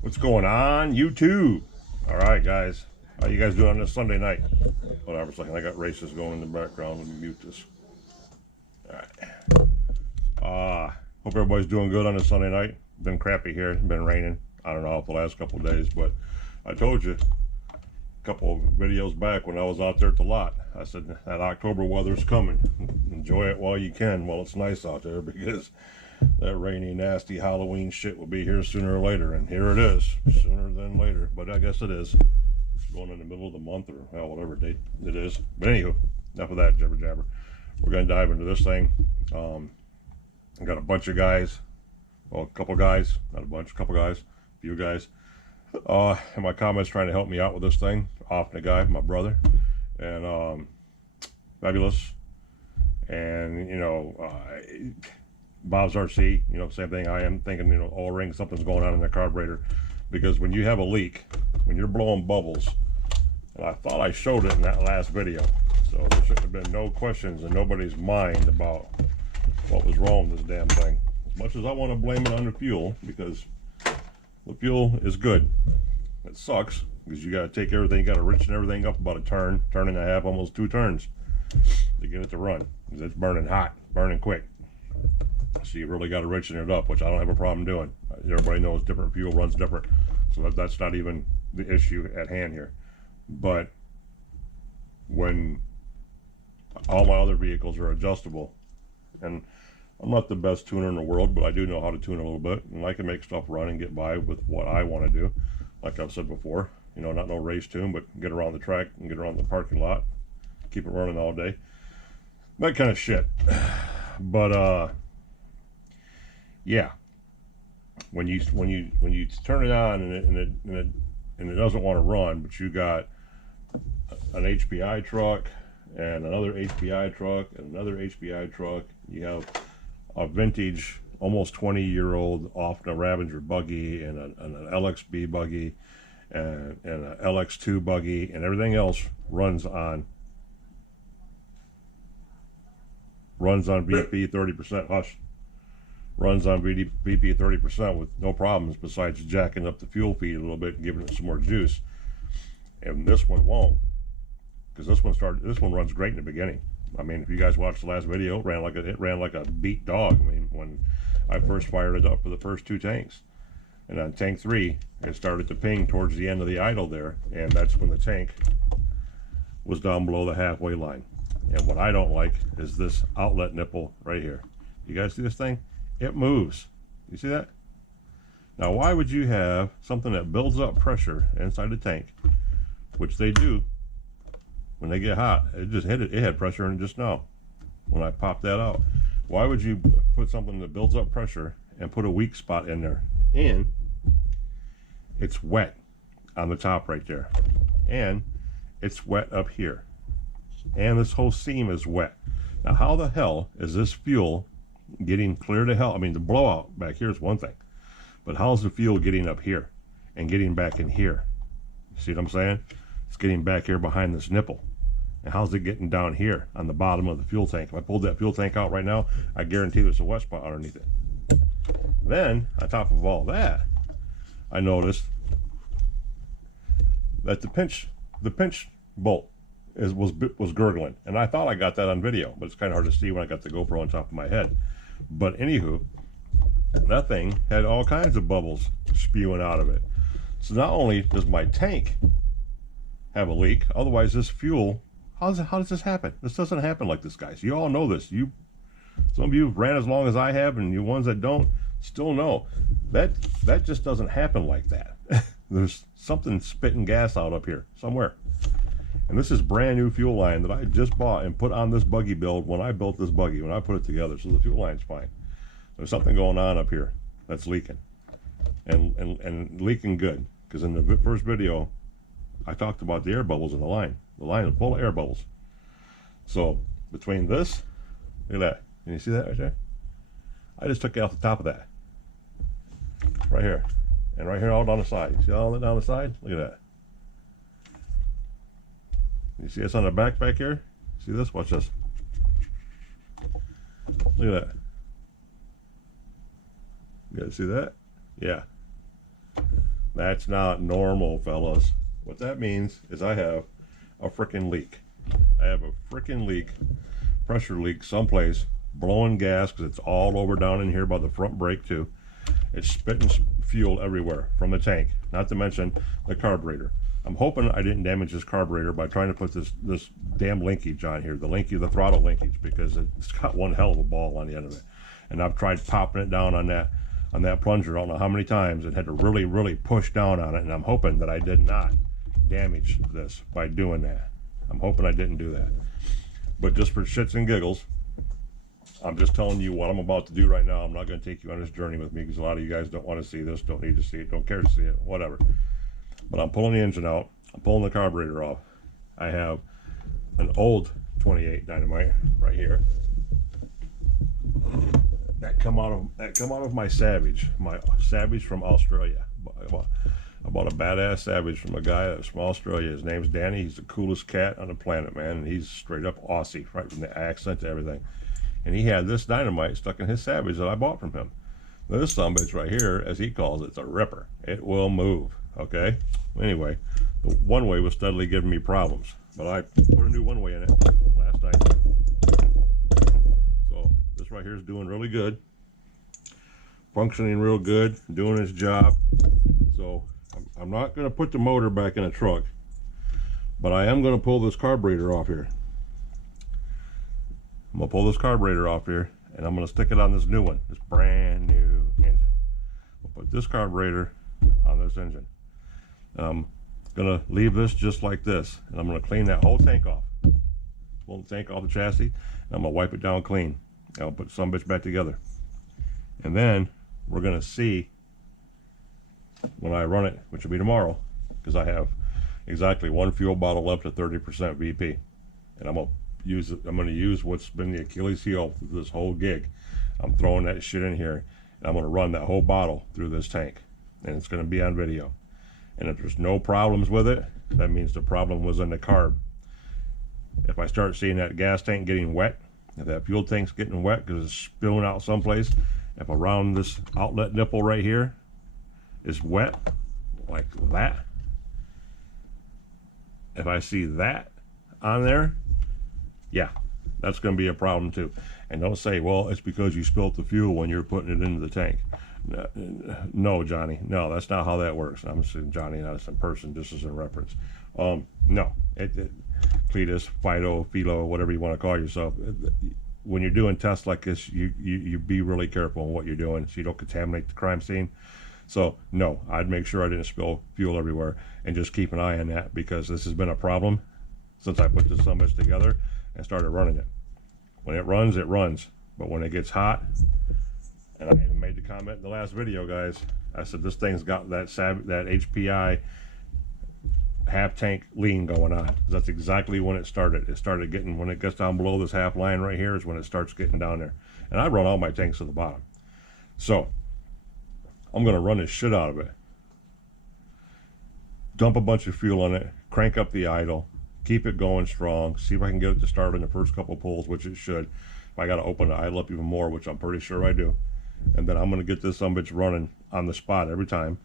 What's going on, YouTube? All right, guys. How you guys doing on this Sunday night? Hold on for a second. I got races going in the background. Let me mute this. All right. Hope everybody's doing good on this Sunday night. Been crappy here. Been raining. I don't know, the last couple of days, but I told you a couple of videos back when I was out there at the lot. I said that October weather's coming. Enjoy it while you can while it's nice out there, because that rainy, nasty Halloween shit will be here sooner or later, and here it is, sooner than later. But I guess it is going in the middle of the month, or well, whatever date it is. But anywho, enough of that jibber jabber. We're gonna dive into this thing. I got a bunch of guys, well, a couple guys, not a bunch, a couple guys, a few guys, in my comments trying to help me out with this thing. Off the guy, my brother, and Fabulous, and Bob's RC, same thing. I am thinking, O-ring, something's going on in the carburetor, because when you have a leak, when you're blowing bubbles, and I thought I showed it in that last video, so there shouldn't have been no questions in nobody's mind about what was wrong with this damn thing. As much as I want to blame it on the fuel, because the fuel is good, it sucks because you got to take everything, you got to richen everything up about a turn and a half, almost 2 turns to get it to run, because it's burning hot, burning quick. So you really got to richen it up, which I don't have a problem doing. Everybody knows different fuel runs different, so that's not even the issue at hand here. But when all my other vehicles are adjustable, and I'm not the best tuner in the world, but I do know how to tune a little bit, and I can make stuff run and get by with what I want to do. Like I've said before, not no race tune, but get around the track and get around the parking lot, keep it running all day, that kind of shit. But yeah, when you turn it on and it doesn't want to run, but you got an HPI truck and another HPI truck and another HPI truck, you have a vintage, almost 20-year-old off the Ravager buggy and an LXB buggy and an LX2 buggy, and everything else runs on VP 30%. Hush. Runs on VP 30% with no problems, besides jacking up the fuel feed a little bit and giving it some more juice. And this one won't, because this one runs great in the beginning. I mean, if you guys watched the last video, it ran like a beat dog. I mean, when I first fired it up for the first 2 tanks, and on tank 3, it started to ping towards the end of the idle there, and that's when the tank was down below the halfway line. And what I don't like is this outlet nipple right here. You guys see this thing? It moves. You see that? Now, why would you have something that builds up pressure inside the tank, which they do when they get hot? It just hit it. It had pressure in it just now when I popped that out. Why would you put something that builds up pressure and put a weak spot in there? And it's wet on the top right there, and it's wet up here, and this whole seam is wet. Now, how the hell is this fuel getting clear to hell? I mean, the blowout back here is one thing, but how's the fuel getting up here and getting back in here? See what I'm saying? It's getting back here behind this nipple. And how's it getting down here on the bottom of the fuel tank? If I pulled that fuel tank out right now, I guarantee there's a wet spot underneath it. Then, on top of all that, I noticed that the pinch bolt was gurgling, and I thought I got that on video, but it's kind of hard to see when I got the GoPro on top of my head. But anywho, that thing had all kinds of bubbles spewing out of it. So not only does my tank have a leak, otherwise this fuel, how does this happen? This doesn't happen like this, guys. You all know this. Some of you have ran as long as I have, and you ones that don't still know that just doesn't happen like that. There's something spitting gas out up here somewhere. And this is brand new fuel line that I just bought and put on this buggy build when I built this buggy, when I put it together. So the fuel line's fine. There's something going on up here that's leaking, and leaking good, because in the first video I talked about the air bubbles in the line. The line is full of air bubbles. So between this, look at that. Can you see that right there? I just took it off the top of that. Right here. And right here all down the side. See all that down the side? Look at that. You see this on the back here? See this? Watch this. Look at that. You guys see that? Yeah, that's not normal, fellas. What that means is I have a freaking leak. I have a freaking leak, pressure leak someplace, blowing gas because it's all over down in here by the front brake too. It's spitting fuel everywhere from the tank, not to mention the carburetor. I'm hoping I didn't damage this carburetor by trying to put this damn linkage on here, the throttle linkage, because it's got one hell of a ball on the end of it. And I've tried popping it down on that plunger I don't know how many times and had to really push down on it, and I'm hoping that I did not damage this by doing that. I'm hoping I didn't do that. But just for shits and giggles, I'm just telling you what I'm about to do right now. I'm not going to take you on this journey with me because a lot of you guys don't want to see this, don't need to see it, don't care to see it, whatever. But I'm pulling the engine out. I'm pulling the carburetor off. I have an old 28 dynamite right here that come out of my Savage from Australia. I bought a badass Savage from a guy that's from Australia. His name's Danny. He's the coolest cat on the planet, man, and he's straight up Aussie, right from the accent to everything. And he had this dynamite stuck in his Savage that I bought from him. Now, this sumbitch right here, as he calls it, it's a ripper. It will move, okay? Anyway, the one-way was steadily giving me problems, but I put a new one-way in it last night. So this right here is doing really good, functioning real good, doing its job. So I'm not going to put the motor back in the truck, but I am going to pull this carburetor off here. I'm going to pull this carburetor off here, and I'm going to stick it on this new one, this brand new engine. I'll put this carburetor on this engine. I'm going to leave this just like this, and I'm going to clean that whole tank off. Pull the tank off the chassis, and I'm going to wipe it down clean. And I'll put some bitch back together. And then we're going to see when I run it, which will be tomorrow, because I have exactly one fuel bottle left at 30% VP. And I'm going to use what's been the Achilles heel of this whole gig. I'm throwing that shit in here, and I'm going to run that whole bottle through this tank, and it's going to be on video. And if there's no problems with it, that means the problem was in the carb. If I start seeing that gas tank getting wet, if that fuel tank's getting wet because it's spilling out someplace, if around this outlet nipple right here is wet like that, if I see that on there, yeah, that's going to be a problem too. And don't say, well, it's because you spilt the fuel when you're putting it into the tank. No, Johnny, no, that's not how that works. I'm saying Johnny, not as a person, just as a reference. No, Cletus, Fido, Philo, whatever you want to call yourself. When you're doing tests like this, you be really careful on what you're doing so you don't contaminate the crime scene. So no, I'd make sure I didn't spill fuel everywhere, and just keep an eye on that, because this has been a problem since I put this so much together and started running it. When it runs, but when it gets hot, and I even made the comment in the last video, guys, I said this thing's got that HPI half tank lean going on. That's exactly when it started. It started getting, when it gets down below this half line right here is when it starts getting down there. And I run all my tanks to the bottom. So I'm going to run this shit out of it. Dump a bunch of fuel on it, crank up the idle, keep it going strong, see if I can get it to start in the first couple pulls, which it should. If I got to open the idle up even more, which I'm pretty sure I do. And then I'm going to get this sumbitch running on the spot every time.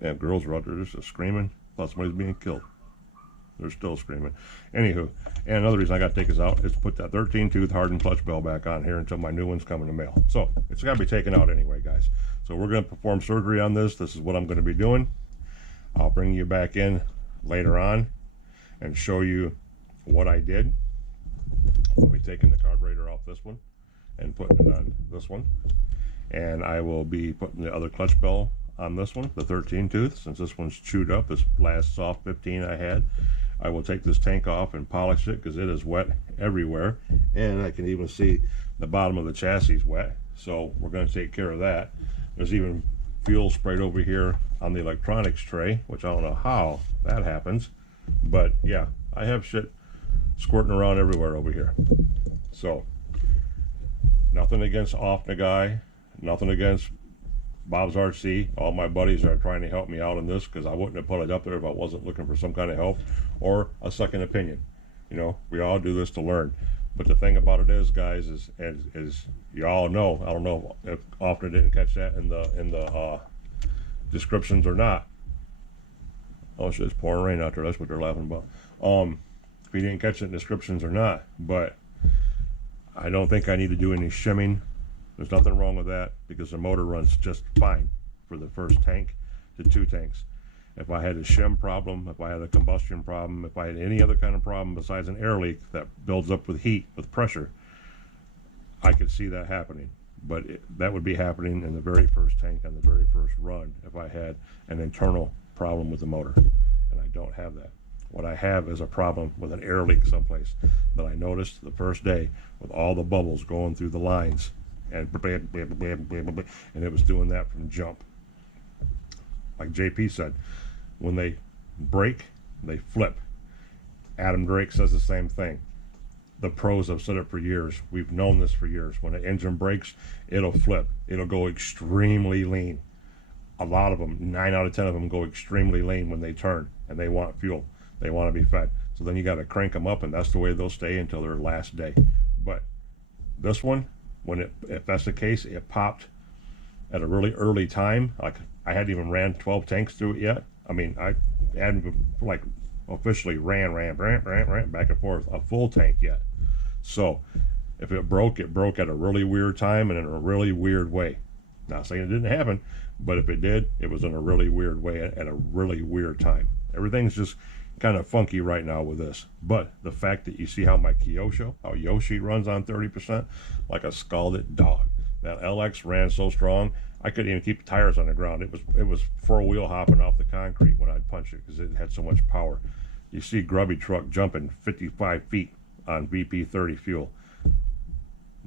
Damn, girls are out there just screaming. Thought somebody's being killed. They're still screaming. Anywho, and another reason I got to take this out is to put that 13-tooth hardened clutch bell back on here until my new one's coming in the mail. So it's got to be taken out anyway, guys. So we're going to perform surgery on this. This is what I'm going to be doing. I'll bring you back in later on and show you what I did. We'll be taking the carburetor off this one and putting it on this one. And I will be putting the other clutch bell on this one, the 13-tooth, since this one's chewed up, this last soft 15 I had. I will take this tank off and polish it because it is wet everywhere, and I can even see the bottom of the chassis wet, so we're going to take care of that. There's even fuel sprayed over here on the electronics tray, which I don't know how that happens, but yeah, I have shit squirting around everywhere over here. So nothing against Offna guy, nothing against Bob's RC. All my buddies are trying to help me out on this, because I wouldn't have put it up there if I wasn't looking for some kind of help or a second opinion. You know, we all do this to learn. But the thing about it is, guys, is you all know. I don't know if often didn't catch that in the descriptions or not. Oh shit, it's pouring rain out there. That's what they're laughing about. If you didn't catch it in descriptions or not, but I don't think I need to do any shimming. There's nothing wrong with that because the motor runs just fine for the first tank to 2 tanks. If I had a shim problem, if I had a combustion problem, if I had any other kind of problem besides an air leak that builds up with heat, with pressure, I could see that happening. But that would be happening in the very first tank on the very first run if I had an internal problem with the motor. And I don't have that. What I have is a problem with an air leak someplace that I noticed the first day with all the bubbles going through the lines. And it was doing that from jump. Like JP said, when they break, they flip. Adam Drake says the same thing. The pros have said it for years. We've known this for years. When an engine breaks, it'll flip. It'll go extremely lean. A lot of them, 9 out of 10 of them, go extremely lean when they turn and they want fuel. They want to be fed. So then you got to crank them up, and that's the way they'll stay until their last day. But this one, if that's the case, it popped at a really early time. Like I hadn't even ran 12 tanks through it yet. I mean, I hadn't even like officially ran back and forth a full tank yet. So if it broke at a really weird time and in a really weird way. Not saying it didn't happen, but if it did, it was in a really weird way at a really weird time. Everything's just kind of funky right now with this. But the fact that you see how my Yoshi runs on 30% like a scalded dog. That LX ran so strong, I couldn't even keep the tires on the ground. It was 4-wheel hopping off the concrete when I'd punch it because it had so much power. You see Grubby Truck jumping 55 feet on VP30 fuel.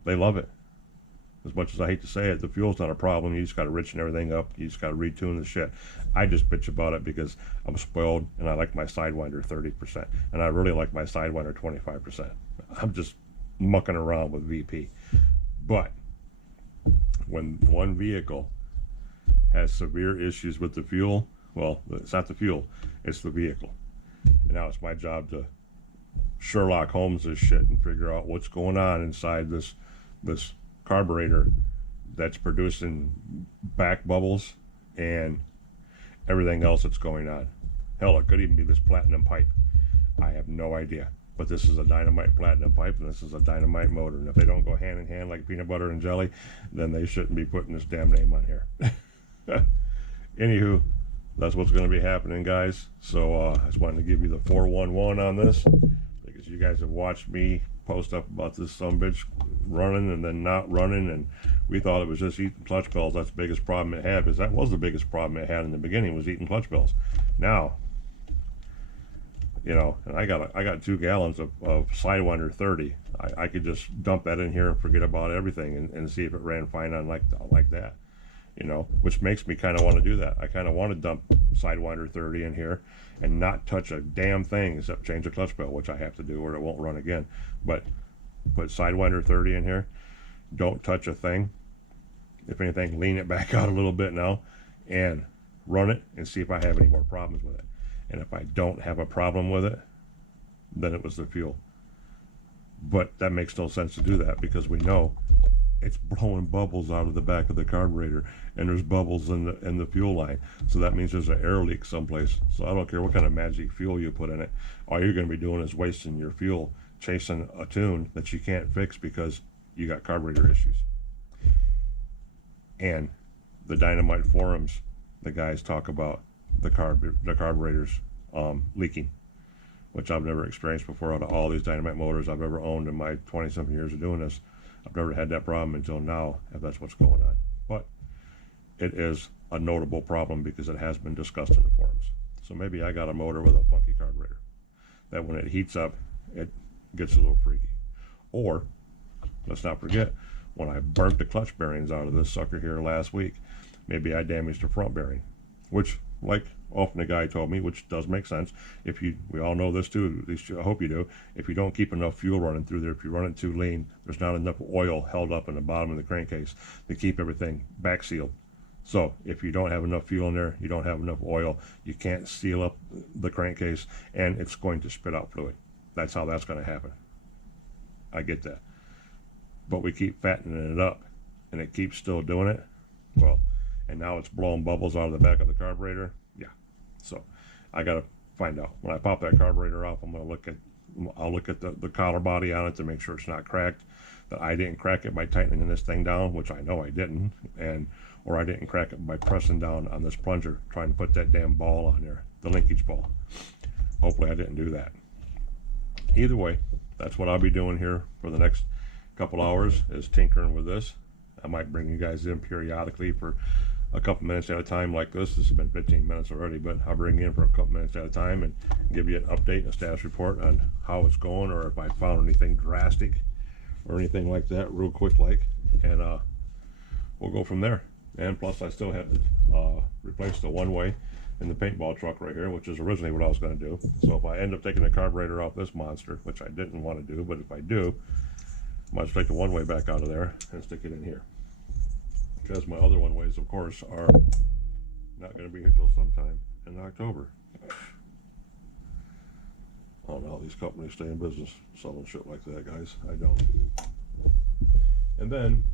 They love it. As much as I hate to say it, the fuel's not a problem. You just got to richen everything up. You just got to retune the shit. I just bitch about it because I'm spoiled and I like my Sidewinder 30%. And I really like my Sidewinder 25%. I'm just mucking around with VP. But when one vehicle has severe issues with the fuel, well, it's not the fuel, it's the vehicle. And now it's my job to Sherlock Holmes this shit and figure out what's going on inside this carburetor that's producing back bubbles and everything else that's going on. Hell, it could even be this platinum pipe. I have no idea. But this is a dynamite platinum pipe and this is a dynamite motor. And if they don't go hand in hand like peanut butter and jelly, then they shouldn't be putting this damn name on here. Anywho, that's what's going to be happening, guys. So I just wanted to give you the 411 on this because you guys have watched me post up about this sumbitch running and then not running, and we thought it was just eating clutch bells. That's the biggest problem it had, because that was the biggest problem it had in the beginning, was eating clutch bells. Now, you know, and I got 2 gallons of Sidewinder 30. I could just dump that in here and forget about everything and see if it ran fine on like that, you know, which makes me kind of want to do that. I kind of want to dump Sidewinder 30 in here and not touch a damn thing except change the clutch bell, which I have to do or it won't run again. But put Sidewinder 30 in here, don't touch a thing. If anything, lean it back out a little bit now and run it and see if I have any more problems with it. And if I don't have a problem with it, then it was the fuel. But that makes no sense to do that because we know it's blowing bubbles out of the back of the carburetor and there's bubbles in the fuel line. So that means there's an air leak someplace. So I don't care what kind of magic fuel you put in it. All you're going to be doing is wasting your fuel chasing a tune that you can't fix because you got carburetor issues. And the Dynamite forums, the guys talk about the carburetors leaking, which I've never experienced before out of all these Dynamite motors I've ever owned in my 20-something years of doing this. I've never had that problem until now, if that's what's going on. But it is a notable problem because it has been discussed in the forums. So maybe I got a motor with a funky carburetor that when it heats up, it gets a little freaky. Or, let's not forget, when I burnt the clutch bearings out of this sucker here last week, maybe I damaged the front bearing, which, like often the guy told me, which does make sense. We all know this too, at least I hope you do, if you don't keep enough fuel running through there, if you run it too lean, there's not enough oil held up in the bottom of the crankcase to keep everything back sealed. So if you don't have enough fuel in there, you don't have enough oil, you can't seal up the crankcase and it's going to spit out fluid. that's how that's going to happen. I get that. But we keep fattening it up, and it keeps still doing it. Well, and now it's blowing bubbles out of the back of the carburetor. Yeah. So I got to find out. When I pop that carburetor off, I'll look at the collar body on it to make sure it's not cracked, that I didn't crack it by tightening this thing down, which I know I didn't, or I didn't crack it by pressing down on this plunger, trying to put that damn ball on there, the linkage ball. Hopefully I didn't do that. Either way, that's what I'll be doing here for the next couple hours, is tinkering with this. I might bring you guys in periodically for a couple minutes at a time like this. This has been 15 minutes already, but I'll bring you in for a couple minutes at a time and give you an update and a status report on how it's going, or if I found anything drastic or anything like that real quick, and we'll go from there. And plus I still have to replace the one-way in the paintball truck right here, which is originally what I was going to do. So if I end up taking the carburetor off this monster, which I didn't want to do, but if I do, I might take the one-way back out of there and stick it in here, because my other one-ways, of course, are not going to be here till sometime in October. I don't know how these companies stay in business selling shit like that, guys. I don't. And then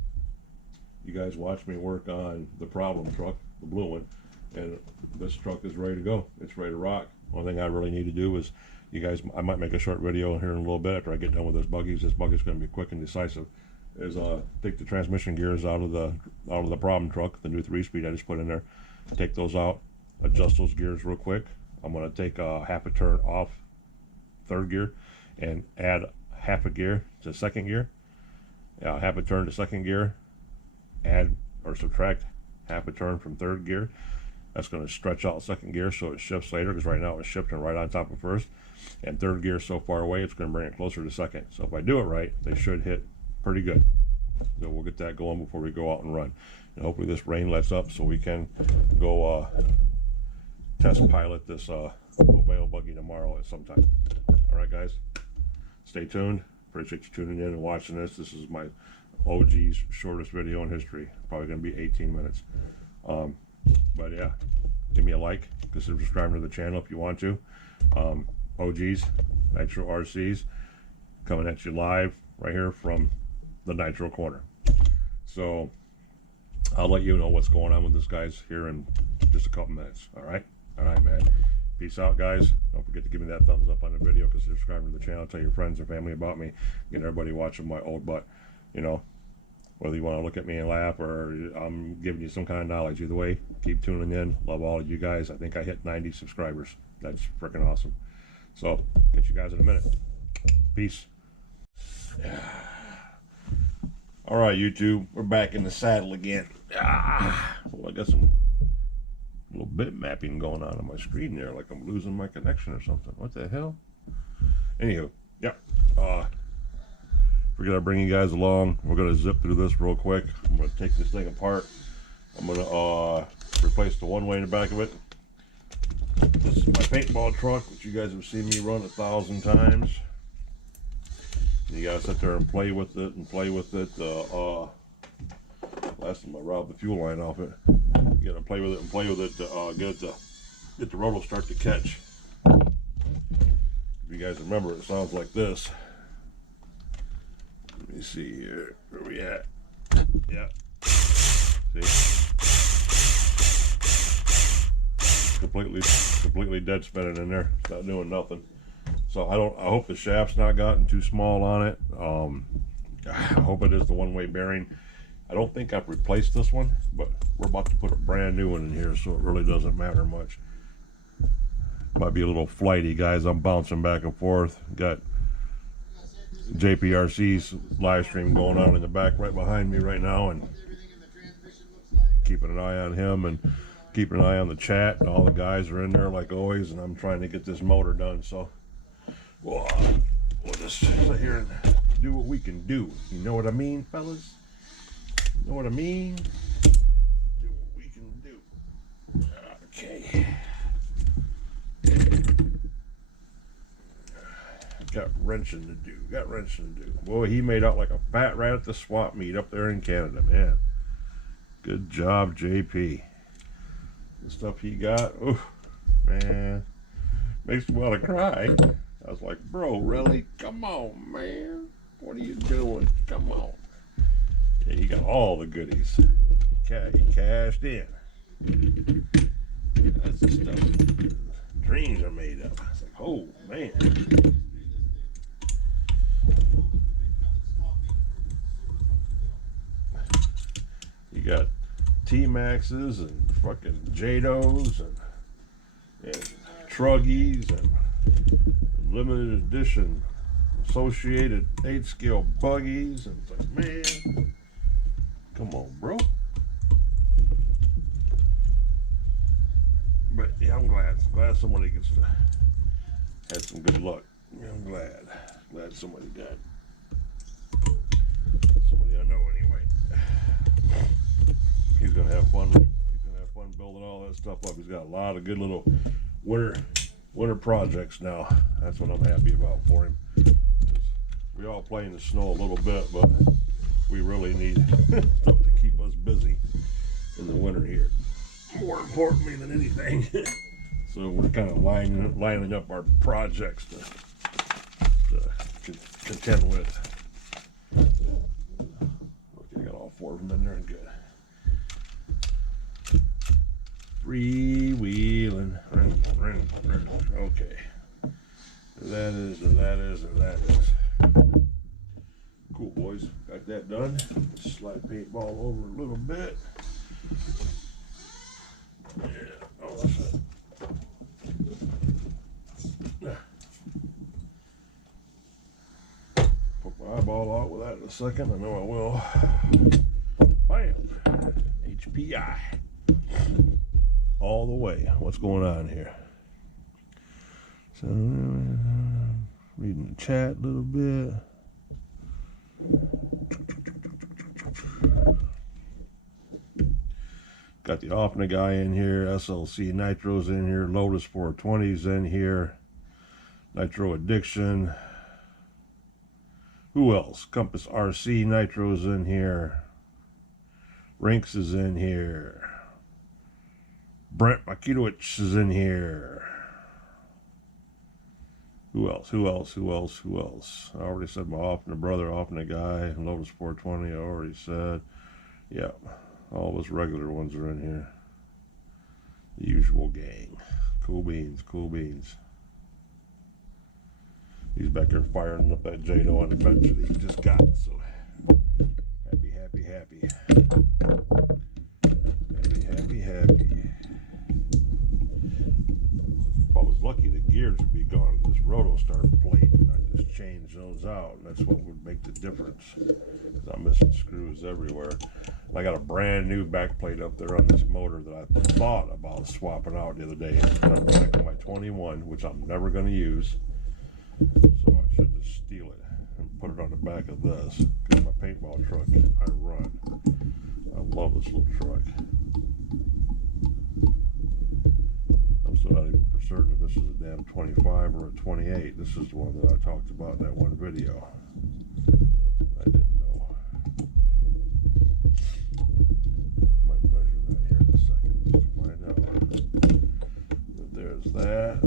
you guys watch me work on the problem truck, the blue one, and this truck is ready to go. It's ready to rock. One thing I really need to do is, you guys, I might make a short video here in a little bit after I get done with this buggies. This buggy's going to be quick and decisive. Is take the transmission gears out of the problem truck, the new 3-speed I just put in there. Take those out, adjust those gears real quick. I'm going to take half a turn off third gear and add half a gear to second gear. Half a turn to second gear, add or subtract half a turn from third gear. That's going to stretch out second gear so it shifts later, because right now it's shifting right on top of first, and third gear so far away it's going to bring it closer to second. So if I do it right, they should hit pretty good. So we'll get that going before we go out and run, and hopefully this rain lets up so we can go test pilot this Obeo buggy tomorrow at some time. All right, guys, stay tuned. Appreciate you tuning in and watching this. This is my OG's shortest video in history. Probably going to be 18 minutes. But yeah, give me a like, consider subscribing to the channel if you want to. O.Gs Nitro RCs coming at you live right here from the Nitro Corner. So I'll let you know what's going on with this, guys, here in just a couple minutes. All right, man. Peace out, guys. Don't forget to give me that thumbs up on the video, consider subscribing to the channel, tell your friends and family about me, get everybody watching my old butt. You know, whether you want to look at me and laugh, or I'm giving you some kind of knowledge, either way, keep tuning in. Love all of you guys. I think I hit 90 subscribers. That's freaking awesome. So catch you guys in a minute. Peace. All right, YouTube, we're back in the saddle again. Well, I got some little bit mapping going on my screen there, like I'm losing my connection or something. What the hell? Anywho, yeah. Figured I'd bring you guys along. We're gonna zip through this real quick. I'm gonna take this thing apart. I'm gonna replace the one-way in the back of it. This is my paintball truck, which you guys have seen me run 1,000 times. You gotta sit there and play with it last time I robbed the fuel line off it. You gotta play with it to get the rotor start to catch. If you guys remember, it sounds like this. Let me see here. Where we at? Yeah. See? Completely dead spinning in there. It's not doing nothing. So I hope the shaft's not gotten too small on it. I hope it is the one-way bearing. I don't think I've replaced this one, but we're about to put a brand new one in here, so it really doesn't matter much. Might be a little flighty, guys. I'm bouncing back and forth. Got JPRC's live stream going on in the back right behind me right now, and keeping an eye on him and keeping an eye on the chat. And all the guys are in there like always, and I'm trying to get this motor done. So we'll just sit here and do what we can do. You know what I mean, fellas? You know what I mean? Do what we can do. Okay. Got wrenching to do. Boy, he made out like a fat rat at the swap meet up there in Canada, man. Good job, JP. The stuff he got, oh man, makes me want to cry. I was like, bro, really? Come on, man. What are you doing? Come on. Yeah, he got all the goodies. He cashed in. That's the stuff dreams are made of. I was like, oh, man. You got T-Maxes and fucking Jados and truggys and limited edition associated 8-scale buggies, and it's like, man, come on, bro. But yeah, I'm glad somebody had some good luck. Yeah, I'm glad somebody got somebody I know anyway. He's gonna have fun. He's gonna have fun building all that stuff up. He's got a lot of good little winter projects now. That's what I'm happy about for him. We all play in the snow a little bit, but we really need stuff to keep us busy in the winter here. More importantly than anything. So we're kind of lining up our projects to contend with. Okay, I got all 4 of them in there and good. Freewheeling. Okay. That is. Cool, boys. Got that done. Slide paintball over a little bit. Yeah. Oh, that's it. Put my eyeball out with that in a second. I know I will. Bam. HPI. All the way. What's going on here? So, reading the chat a little bit. Got the Offna guy in here, SLC Nitro's in here, Lotus 420's in here, Nitro Addiction. Who else? Compass RC Nitro's in here. Rinks is in here. Brent Makitowicz is in here. Who else? I already said my Offna brother, Offna guy, Lotus 420, I already said. Yeah. All of us regular ones are in here. The usual gang. Cool beans. He's back there firing up that Jado on the bench that he just got. So happy. If I was lucky, the gears would be gone in this roto start plate, and I just change those out, and that's what would make the difference. I'm missing screws everywhere. I got a brand new back plate up there on this motor that I thought about swapping out the other day. It's cut back on my 21, which I'm never going to use. So I should just steal it and put it on the back of this. Because my paintball truck I run. I love this little truck. I'm still not even for certain if this is a damn 25 or a 28. This is the one that I talked about in that one video. I didn't know. Might measure that here in a second just to find out. There's that.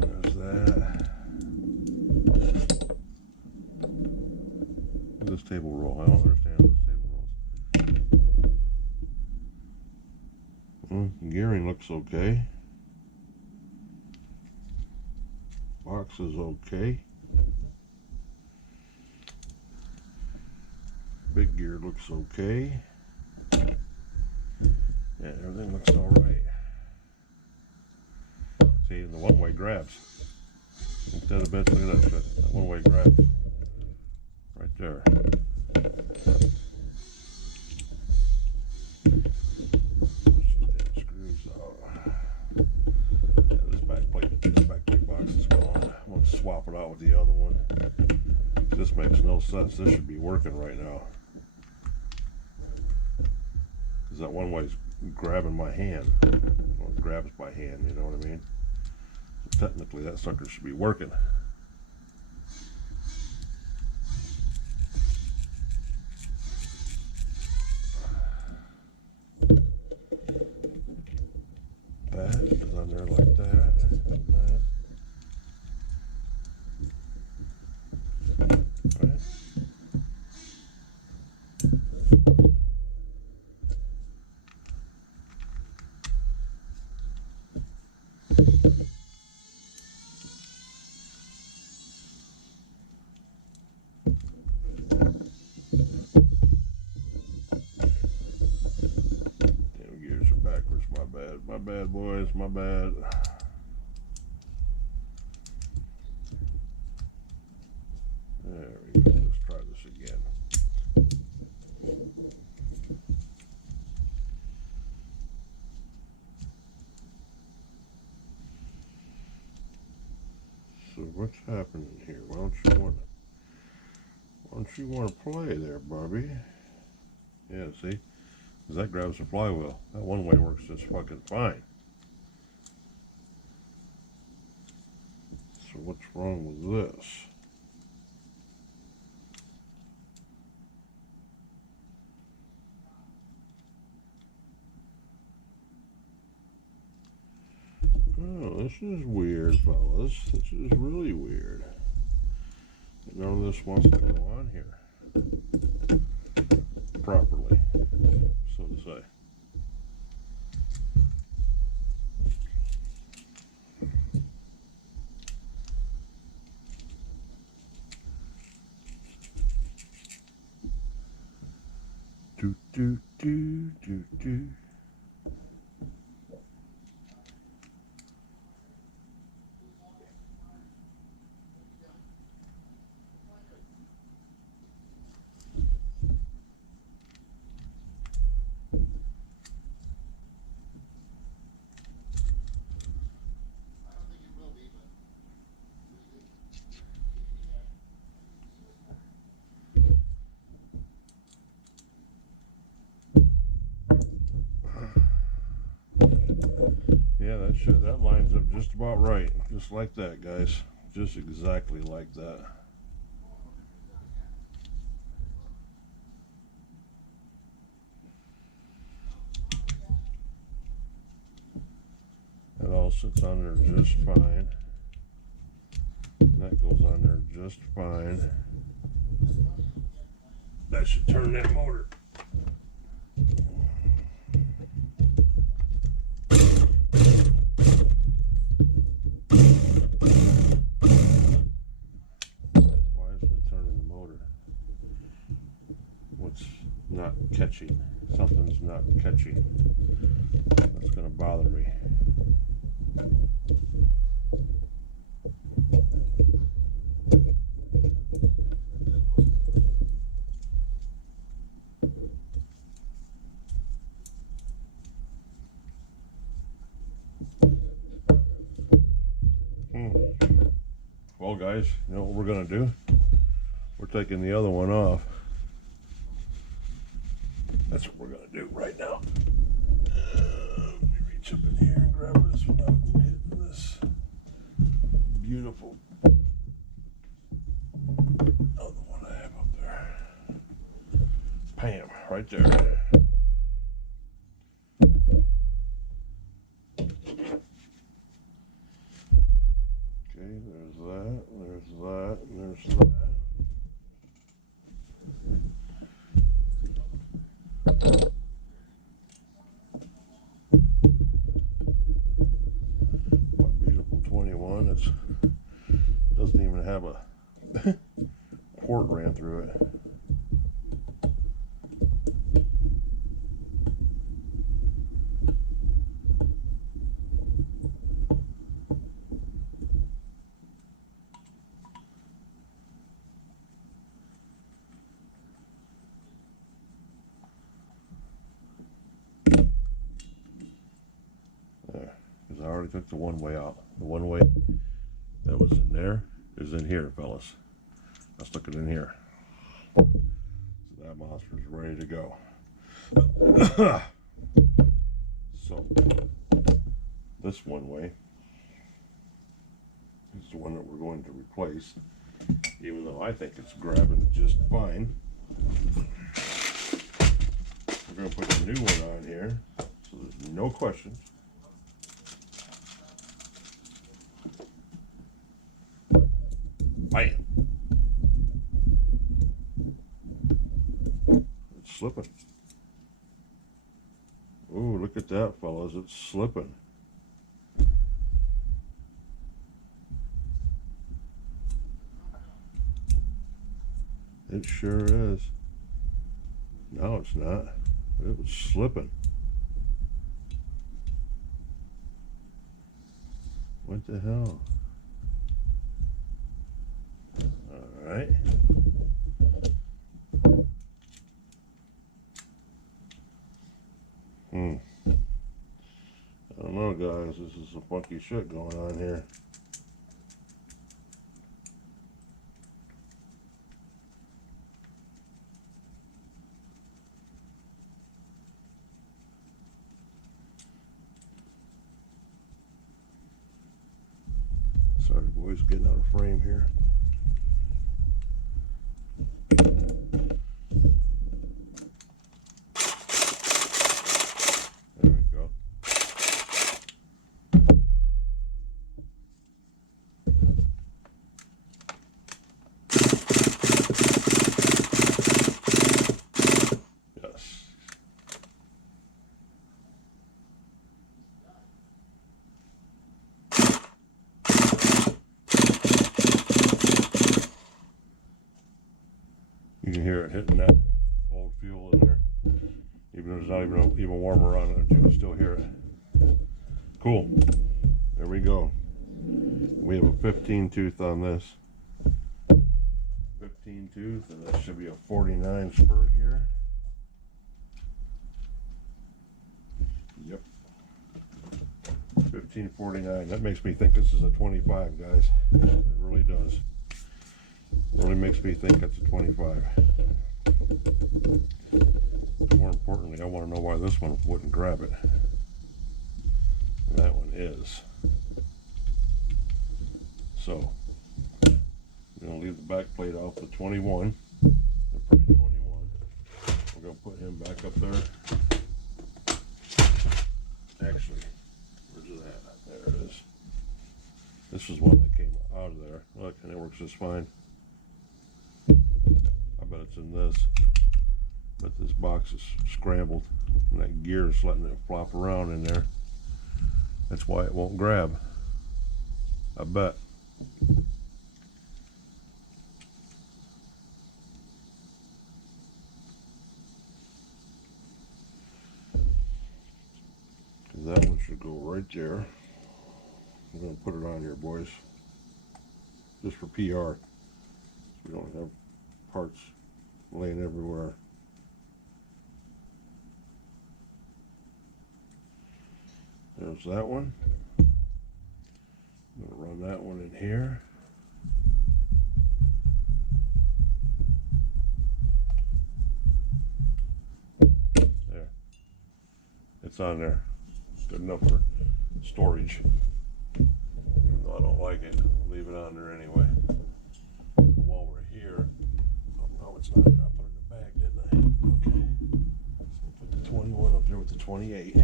This table roll. I don't understand how this table rolls. Gearing looks okay. Box is okay. Big gear looks okay. Yeah, everything looks all right. See, the one-way grabs. Instead of bits, look at that shit. That one-way grabs. Right there. Screws out. Yeah, this back plate box is gone. I'm going to swap it out with the other one. This makes no sense. This should be working right now. Because that one way's grabbing my hand. Well, it grabs my hand, you know what I mean? So technically that sucker should be working. That is on there like that, and that. bad, boys, my bad. There we go, let's try this again. So what's happening here? Why don't you want to play there, Barbie? Yeah, see? That grabs the flywheel. That one way works just fucking fine. So what's wrong with this? Oh, this is weird, fellas. This is really weird. None of this wants to go on here properly, so to say. Do do do do do. Yeah, that lines up just about right. Just like that, guys. Just exactly like that. That all sits on there just fine. That goes on there just fine. That should turn that motor. Why isn't it turning the motor? What's not catching? Something's not catching. That's gonna bother me. Well, guys, you know what we're gonna do? We're taking the other one off. That's what we're gonna do right now. Let me reach up in here and grab this without hitting this beautiful other one I have up there. Bam, right there. Okay, there's that, there's that, and there's that. My beautiful 21, it doesn't even have a port ran through it. Because I already took the one way out. The one way that was in there is in here, fellas. I stuck it in here. So that monster is ready to go. So this one way is the one that we're going to replace, even though I think it's grabbing just fine. We're going to put the new one on here, so there's no questions. Bam! It's slipping. Ooh, look at that, fellas. It's slipping. It sure is. No, it's not. It was slipping. What the hell? Alright. I don't know, guys. This is some funky shit going on here. Sorry, boys, getting out of frame here. There we go. Yes. You can hear it hitting that old fuel in there. Even if it's not even warmer on it, you can still hear it. Cool. There we go. We have a 15 tooth on this. 15 tooth, and that should be a 49 spur gear. Yep. 1549. That makes me think this is a 25, guys. It really does. It really makes me think it's a 25. More importantly, I want to know why this one wouldn't grab it. And that one is. So, I'm going to leave the back plate off the 21. The pretty 21. We're going to put him back up there. Actually, where's it at? There it is. This is one that came out of there. Look, and it works just fine. I bet it's in this. But this box is scrambled. And that gear is letting it flop around in there. That's why it won't grab. I bet. That one should go right there. I'm going to put it on here, boys. Just for PR. So we don't have parts laying everywhere. There's that one. I'm going to run that one in here. There. It's on there. Good enough for storage. Even though I don't like it, I'll leave it on there anyway. While we're here, oh no, it's not. I put it in the bag, didn't I? Okay. So put the 21 up there with the 28.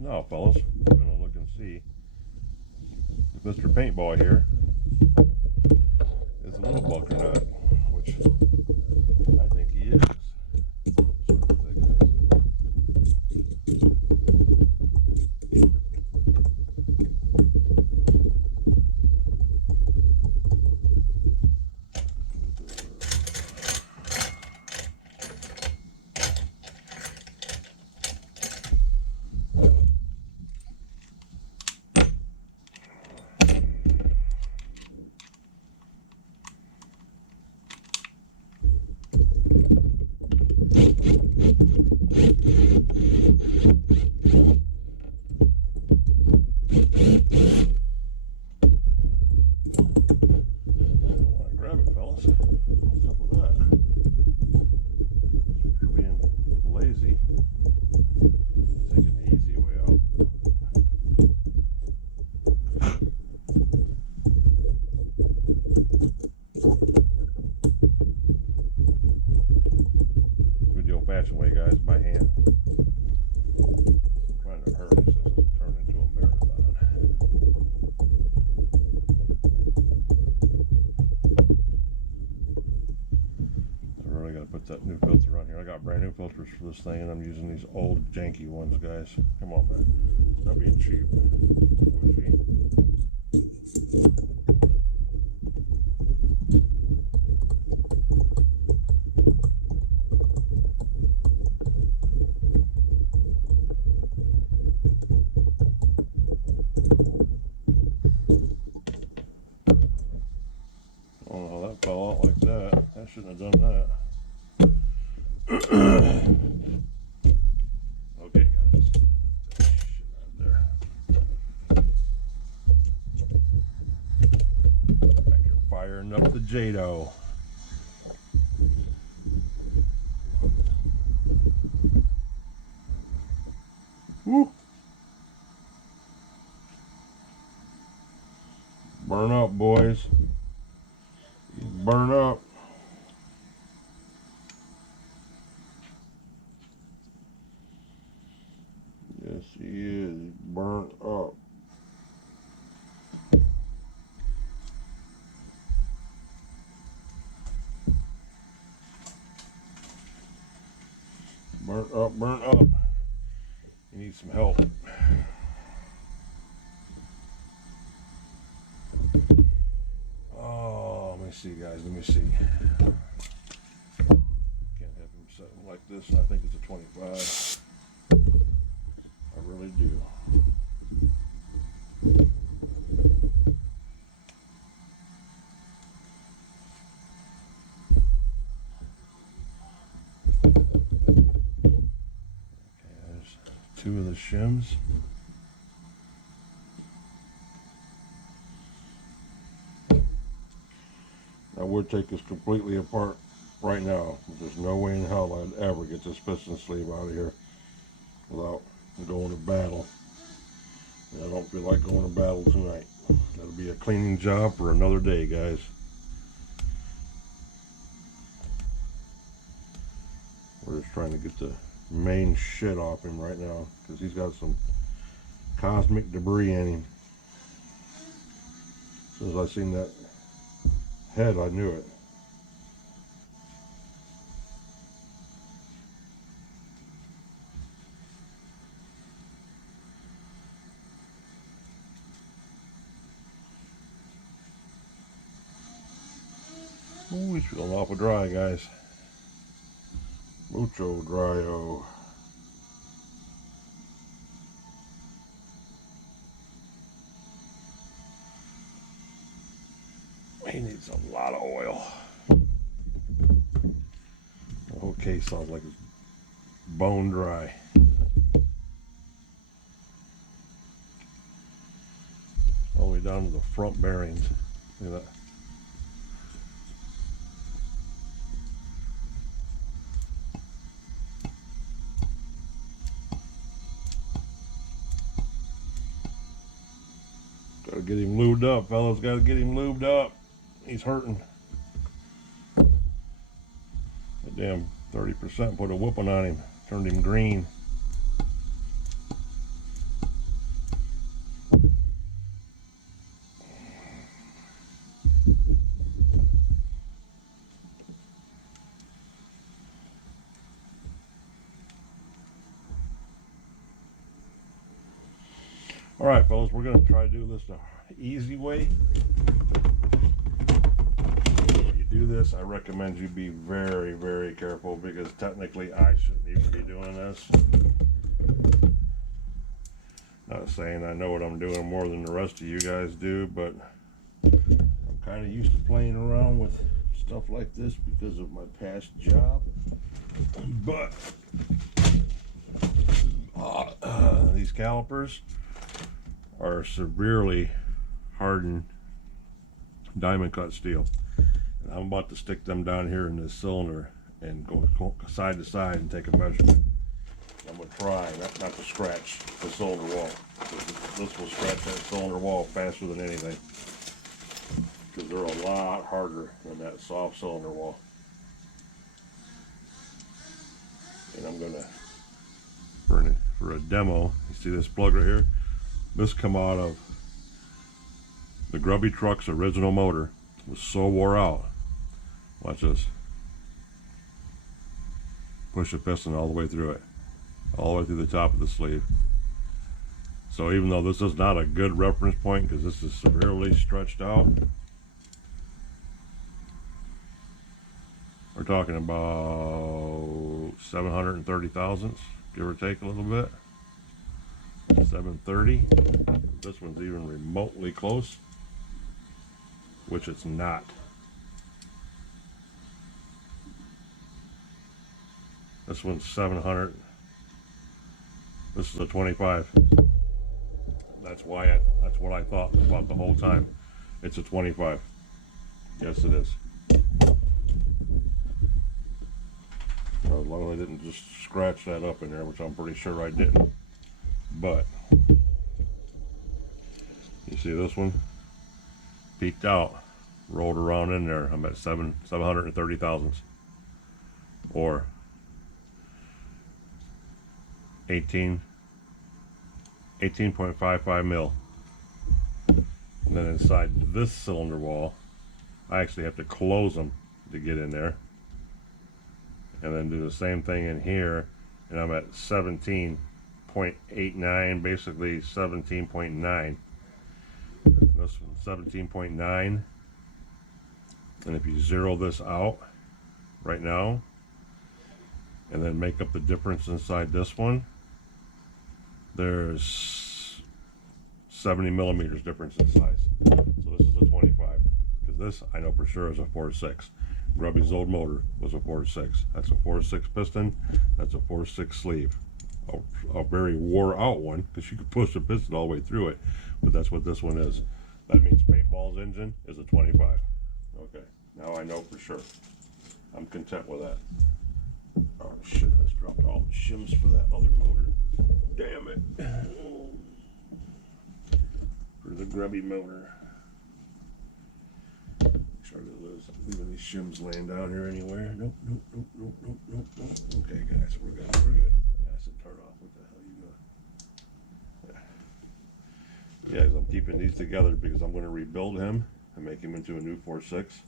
Now, fellas, we're gonna look and see if Mr. Paintball here is a little buck or not, which I think he is. Way, guys, by hand. I'm trying to hurry so this doesn't turn into a marathon. I really got to put that new filter on here. I got brand new filters for this thing, and I'm using these old janky ones, guys. Come on, man. Stop being cheap. OG. shouldn't have done that. Okay, guys. Get that shit out there. Back here firing up the Jado. Woo! Burn up, boys. Burn up. Yes, he is. He's burnt up. Burnt up, burnt up. You need some help. Oh, let me see, guys. Let me see. Can't have him setting like this. I think it's a 25. I really do. Okay, there's two of the shims. I would take this completely apart right now. There's no way in hell I'd ever get this piston sleeve out of here without going to battle. And I don't feel like going to battle tonight. That'll be a cleaning job for another day, guys. We're just trying to get the main shit off him right now because he's got some cosmic debris in him. As soon as I seen that head, I knew it. Ooh, he's feeling awful dry, guys. Mucho dry-o. He needs a lot of oil. The whole case sounds like it's bone dry. All the way down to the front bearings. Look at that. Gotta get him lubed up, fellas. Gotta get him lubed up. He's hurting. That damn 30% put a whooping on him. Turned him green. All right, fellas, we're gonna try to do this the easy way. If you do this, I recommend you be very, very careful because technically I shouldn't even be doing this. Not saying I know what I'm doing more than the rest of you guys do, but I'm kind of used to playing around with stuff like this because of my past job. But these calipers are severely hardened diamond cut steel, and I'm about to stick them down here in this cylinder and go side to side and take a measurement. I'm going to try not to scratch the cylinder wall. This will scratch that cylinder wall faster than anything because they're a lot harder than that soft cylinder wall. And I'm going to, for a demo, you see this plug right here? This come out of the Grubby Truck's original motor. It was so wore out. Watch this. Push the piston all the way through it. All the way through the top of the sleeve. So even though this is not a good reference point because this is severely stretched out, we're talking about 730 thousandths, give or take a little bit. 730. This one's even remotely close, which it's not. This one's 700. This is a 25. That's that's what I thought about the whole time. It's a 25. Yes, it is. Well, as long as I didn't just scratch that up in there, which I'm pretty sure I didn't. But you see this one peaked out, rolled around in there. I'm at 730 thousandths, or 18.55 mil. And then inside this cylinder wall, I actually have to close them to get in there, and then do the same thing in here, and I'm at 17.89, basically 17.9. This one's 17.9, and if you zero this out right now and then make up the difference inside this one, there's 70 millimeters difference in size. So this is a 25, because this I know for sure is a 4.6. Grubby's old motor was a 4.6. That's a 4.6 piston. That's a 4.6 sleeve. A very wore out one, because you could push the piston all the way through it, but that's what this one is. That means Paintball's engine is a 25. Okay, now I know for sure. I'm content with that. Oh shit, I just dropped all the shims for that other motor. Damn it. For the Grubby motor. Make sure that there's leaving these shims laying down here anywhere. Nope. Okay guys, we're good. I said turn off. What the hell are you doing? Yeah, I'm keeping these together because I'm going to rebuild him and make him into a new 4.6.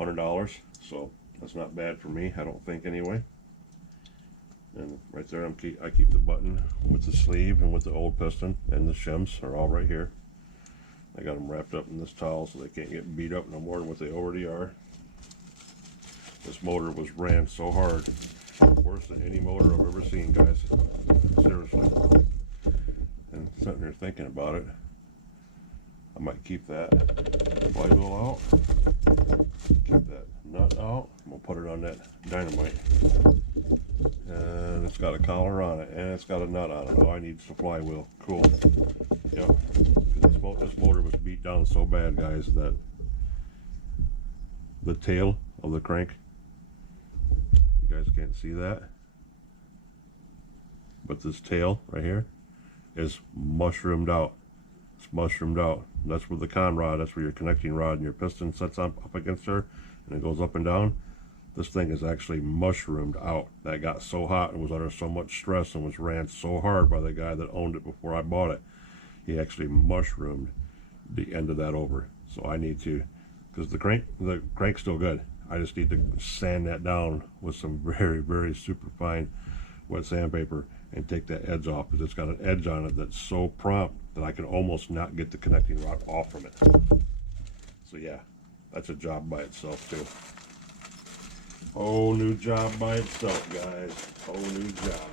$100. So that's not bad for me, I don't think anyway. And right there, I keep the button with the sleeve and with the old piston, and the shims are all right here. I got them wrapped up in this towel so they can't get beat up no more than what they already are. This motor was ran so hard, worse than any motor I've ever seen, guys. Seriously. And sitting here thinking about it, I might keep that flywheel out, keep that nut out. We'll put it on that dynamite, and it's got a collar on it, and it's got a nut on it. All I need is the flywheel. Cool. Yep. This motor was beat down so bad, guys, that the tail of the crank, you guys can't see that, but this tail right here is mushroomed out. It's mushroomed out. That's where the con rod, that's where your connecting rod and your piston sets up against her, and it goes up and down. This thing is actually mushroomed out. That got so hot and was under so much stress and was ran so hard by the guy that owned it before I bought it. He actually mushroomed the end of that over. So I need to, because the crank's still good. I just need to sand that down with some very, very super fine wet sandpaper and take that edge off, because it's got an edge on it that's so prompt that I can almost not get the connecting rod off from it. So yeah, that's a job by itself too. Whole new job by itself, guys. Whole new job.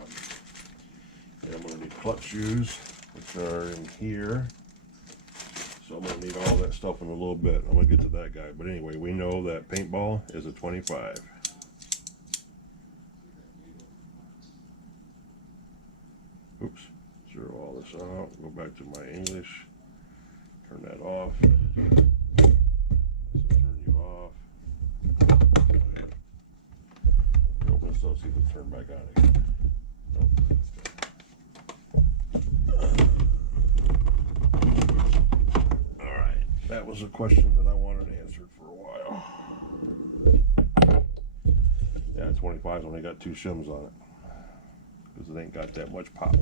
And I'm going to need clutch shoes, which are in here. So I'm going to need all that stuff in a little bit. I'm going to get to that guy. But anyway, we know that Paintball is a 25. Oops. Zero all this out. Go back to my English. Turn that off. Turn you off. Open this up, see if it turn back on again. Nope. Alright. That was a question that I wanted answered for a while. Yeah, 25's only got 2 shims on it, because it ain't got that much pop.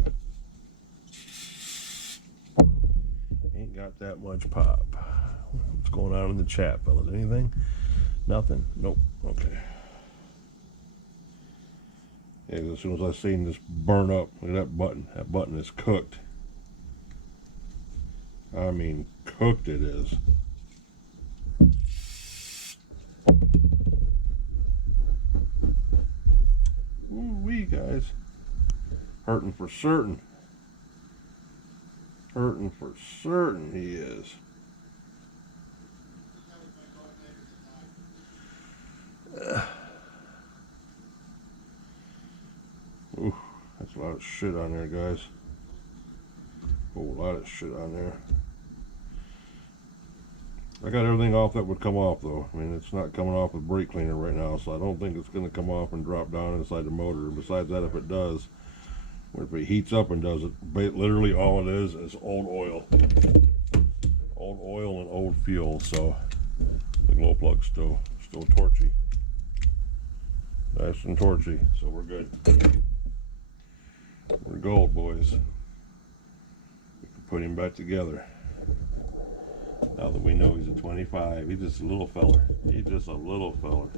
Ain't got that much pop. What's going on in the chat, fellas? Anything? Nothing? Nope. Okay. Yeah, as soon as I seen this burn up, look at that button. That button is cooked. I mean, cooked it is. Ooh-wee, guys. Hurting for certain. Hurting for certain he is. A lot of shit on there, guys. Oh, a lot of shit on there. I got everything off that would come off, though. I mean, it's not coming off with brake cleaner right now, so I don't think it's going to come off and drop down inside the motor. Besides that, if it does, if it heats up and does it, literally all it is old oil. Old oil and old fuel, so the glow plug's still torchy. Nice and torchy, so we're good. We're gold, boys. We can put him back together. Now that we know he's a 25, he's just a little feller. He's just a little feller.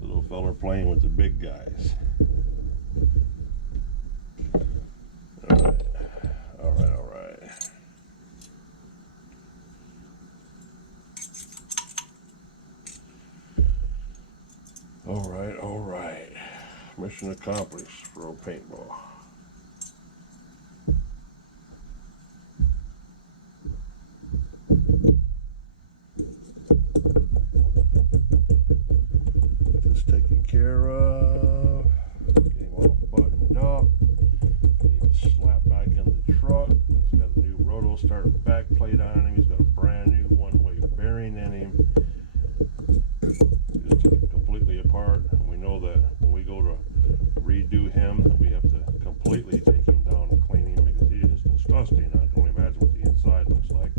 Little feller playing with the big guys. Alright, alright, alright. Alright, alright. Mission accomplished for old paintball. Care of, get him all buttoned up, get him slapped back in the truck. He's got a new roto start back plate on him. He's got a brand new one-way bearing in him. Just took it completely apart, and we know that when we go to redo him, we have to completely take him down and clean him because he is disgusting. I can only imagine what the inside looks like.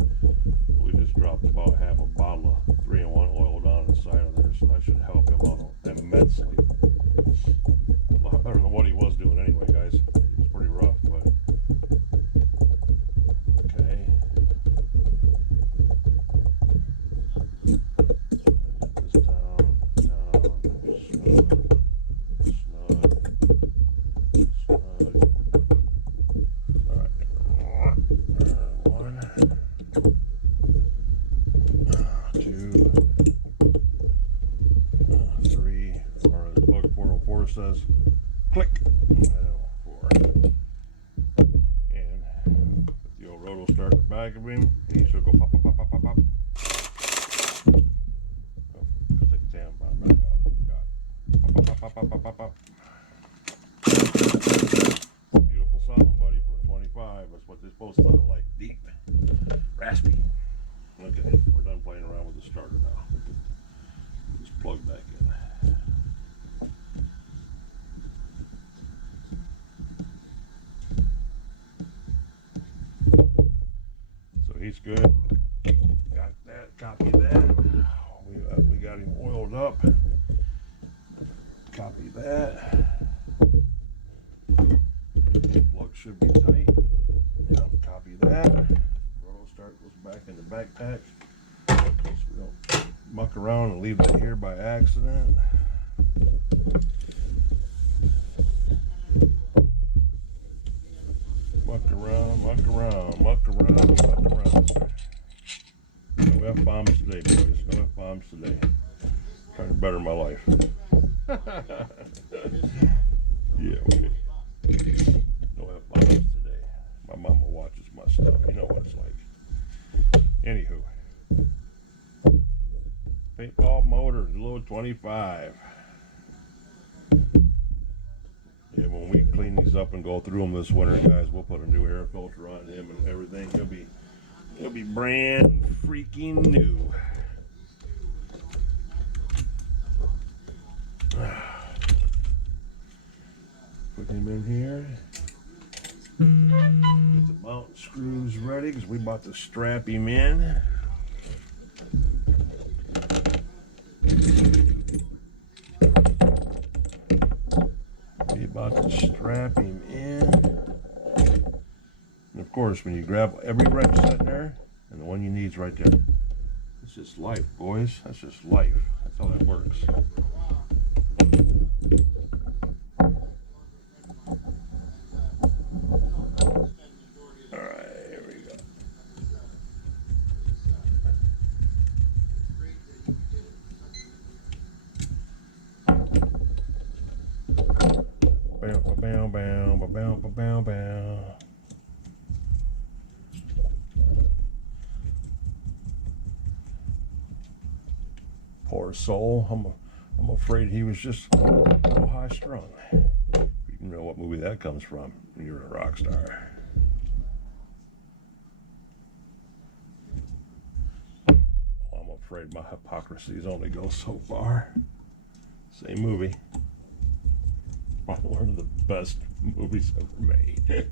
We just dropped about half a bottle of 3-in-1 oil down inside of there, so that should help him out immensely. A lot better than what he was doing anyway, guys. He was pretty rough, but okay. Get this down, snug. Alright. 1, 2, 3, or as Bug 404 says, click. 4. And with the old roto start in the back of him, he should go pop, pop, pop, pop, pop, pop. Oh, gotta take the tailbone back out. Got pop, pop, pop, pop, pop, pop. Beautiful sound, buddy, for a 25. That's what they're supposed to sound like. Deep, raspy. Okay, we're done playing around with the starter now. We can just plug back in. So he's good. Got that, copy that. We got him oiled up. Copy that. Plug should be tight. Yep, copy that. Roto start goes back in the backpack. So we don't muck around and leave that here by accident. Muck around, muck around, muck around, muck around. No F-bombs today, boys. No F-bombs today. Trying to better my life. Yeah, okay. No F-bombs today. My mama watches my stuff. You know what it's like. Anywho. Paintball motor, low 25. Yeah, when we clean these up and go through them this winter, guys, we'll put a new air filter on him and everything. He'll be brand freaking new. Put him in here. Get the mountain screws ready because we about to strap him in. We about to strap him in. And of course, when you grab every wrench sitting there, and the one you need is right there. It's just life, boys. That's just life. That's how that works. Alright, here we go. Bow, bow, bow, bow, bow, bow, bow. Poor soul. I'm afraid he was just a little high strung. You You know what movie that comes from. You're a rock star. Oh, I'm afraid my hypocrisies only go so far. Same movie. Probably one of the best movies ever made.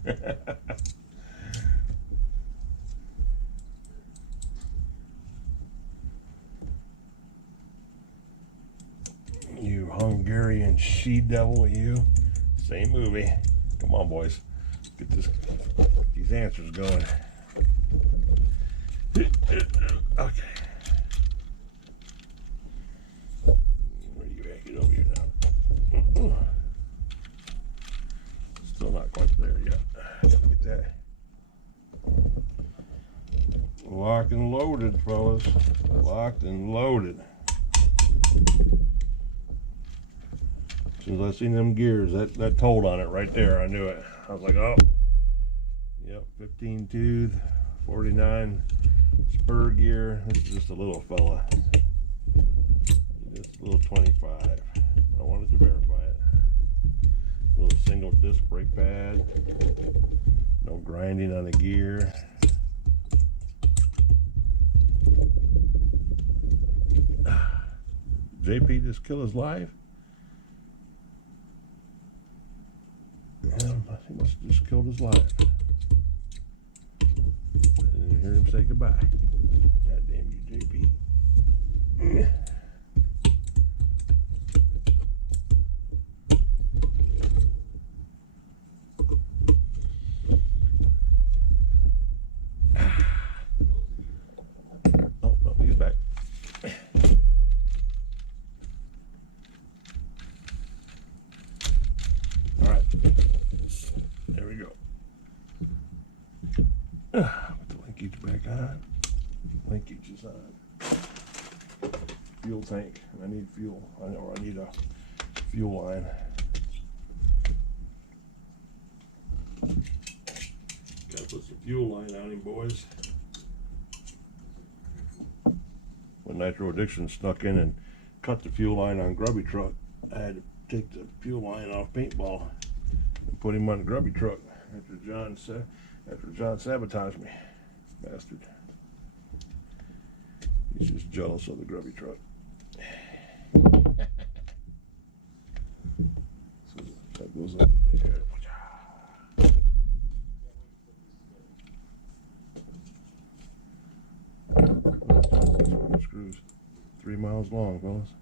You Hungarian she-devil, you. Same movie. Come on, boys. Get these answers going. Okay. Where you at? Get over here now. Still not quite there yet. Gotta get that. Locked and loaded, fellas. Locked and loaded. As soon as I seen them gears, that told on it right there. I knew it. I was like, oh, yep, 15 tooth, 49 spur gear. This is just a little fella. Just a little 25. I wanted to verify it. Little single disc brake pad. No grinding on the gear. JP just kill his life? He must have just killed his life. I didn't hear him say goodbye. God damn you, JP. Oh, no, he's back. Put the linkage back on. Linkage is on. Fuel tank. I need fuel. I need a fuel line. Gotta put some fuel line on him, boys. When Nitro Addiction snuck in and cut the fuel line on Grubby Truck, I had to take the fuel line off Paintball and put him on the Grubby Truck after John sabotaged me. Bastard. He's just jealous of the Grubby Truck. So that goes up there. Screws 3 miles long, fellas.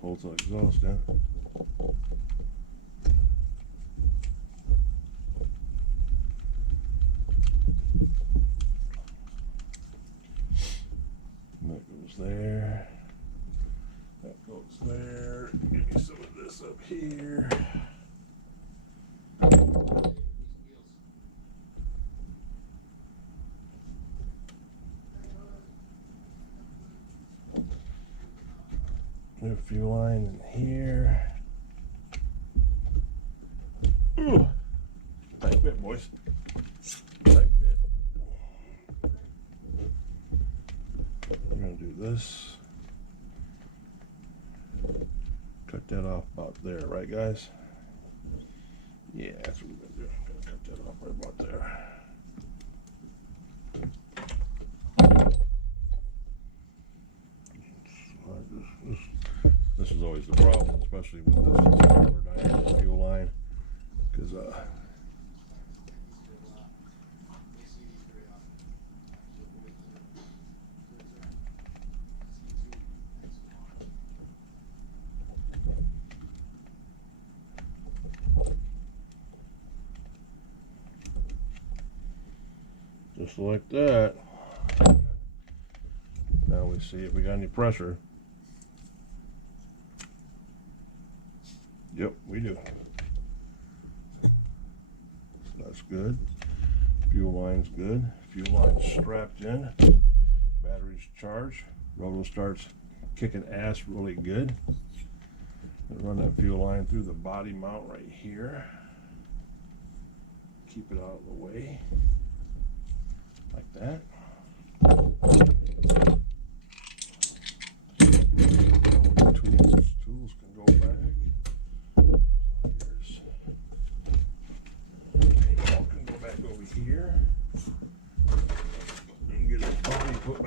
Holds the exhaust down. That goes there. That goes there. Give me some of this up here. New fuel line in here. Ooh. Tight bit, boys. Tight bit. We're gonna do this. Cut that off about there, right, guys? Yeah, that's what we're gonna do. Gonna cut that off right about there. This is always the problem, especially with this smaller diameter fuel line, because just like that. Now we see if we got any pressure. Yep, we do. That's good. Fuel line's good. Fuel line's strapped in. Battery's charged. Roto starts kicking ass really good. Run that fuel line through the body mount right here. Keep it out of the way. Like that.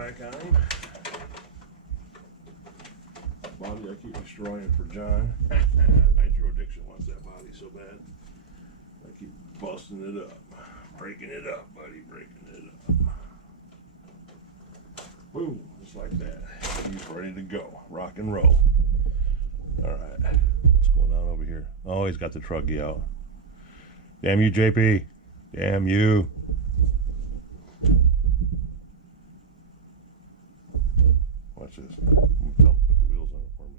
back on him. Body I keep destroying for John. Nitro addiction wants that body so bad. I keep busting it up. Breaking it up, buddy. Breaking it up. Boom. Just like that. He's ready to go. Rock and roll. Alright. What's going on over here? Oh, he's got the truggy out. Damn you, JP. Damn you. Watch this. I'm gonna tell him to put the wheels on it for me.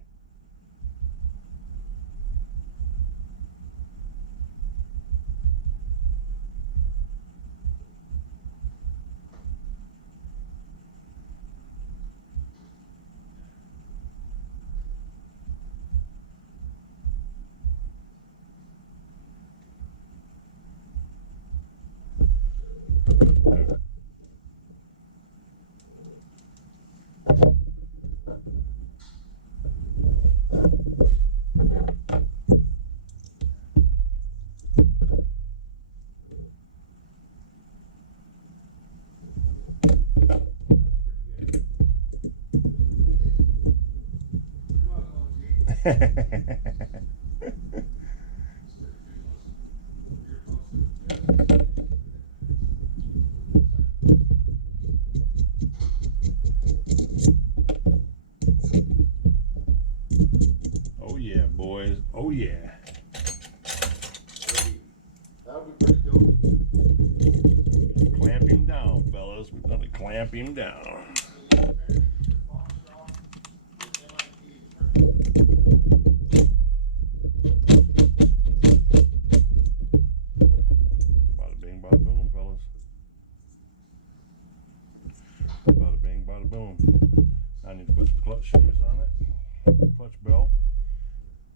Oh yeah, boys. Oh yeah. That would be pretty dope. Clamp him down, fellas. We're gonna clamp him down. Bada bing, bada boom, fellas. Bada bing, bada boom. I need to put some clutch shoes on it. Clutch bell.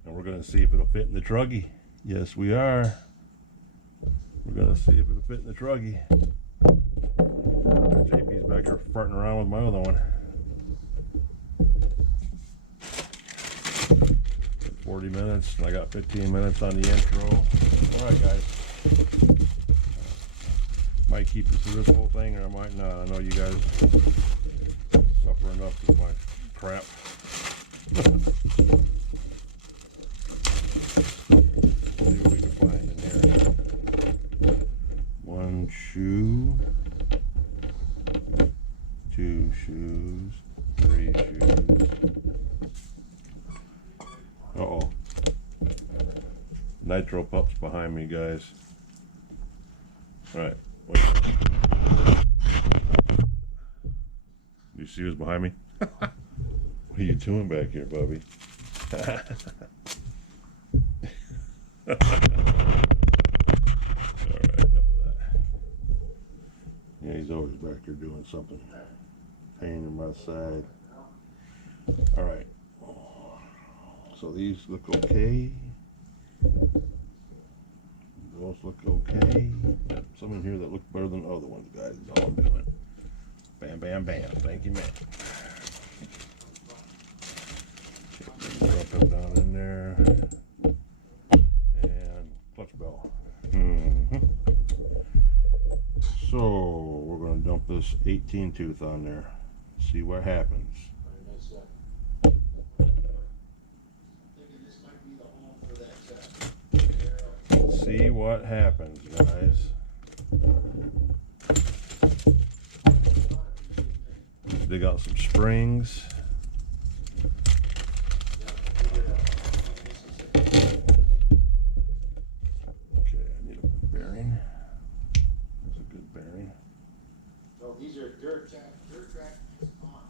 And we're gonna see if it'll fit in the truggy. Yes, we are. We're gonna see if it'll fit in the truggy. JP's back here farting around with my other one. 40 minutes, and I got 15 minutes on the intro. Alright guys. Might keep it through this whole thing, or I might not. I know you guys suffer enough with my crap. See what we can find in there. One shoe, two shoes, three shoes. Uh-oh. Nitro pup's behind me, guys. All right, wait. You see who's behind me? What are you doing back here, Bubby? Alright, enough of that. Yeah, he's always back here doing something. Pain in my side. Alright. So these look okay. Those look okay. Yep, some in here that look better than other ones, guys. That's all I'm doing. Bam, bam, bam. Thank you, man. Drop him down in there. And clutch bell. So we're going to dump this 18 tooth on there. See what happens. See what happens, guys. Dig out some springs. Okay, I need a bearing. That's a good bearing. Oh, these are dirt track on.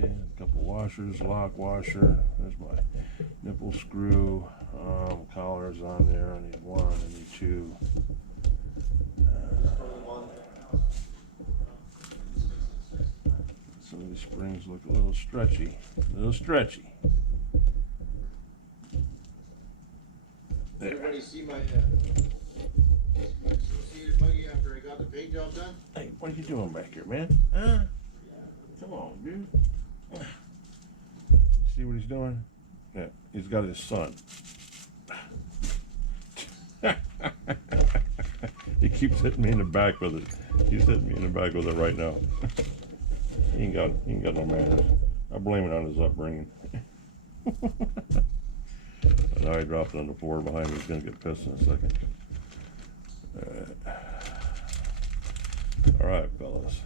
Yeah, a couple washers, lock washer. There's my nipple screw. Collars on there. I need one. I need two. Some of these springs look a little stretchy. A little stretchy. There. Everybody see my associated buggy after I got the paint job done? Hey, what are you doing back here, man? Huh? Come on, dude. You see what he's doing? Yeah, he's got his son. He keeps hitting me in the back with it. He's hitting me in the back with it right now. He ain't got no manners. I blame it on his upbringing. Now he dropped it on the floor behind me. He's gonna get pissed in a second. All right, fellas.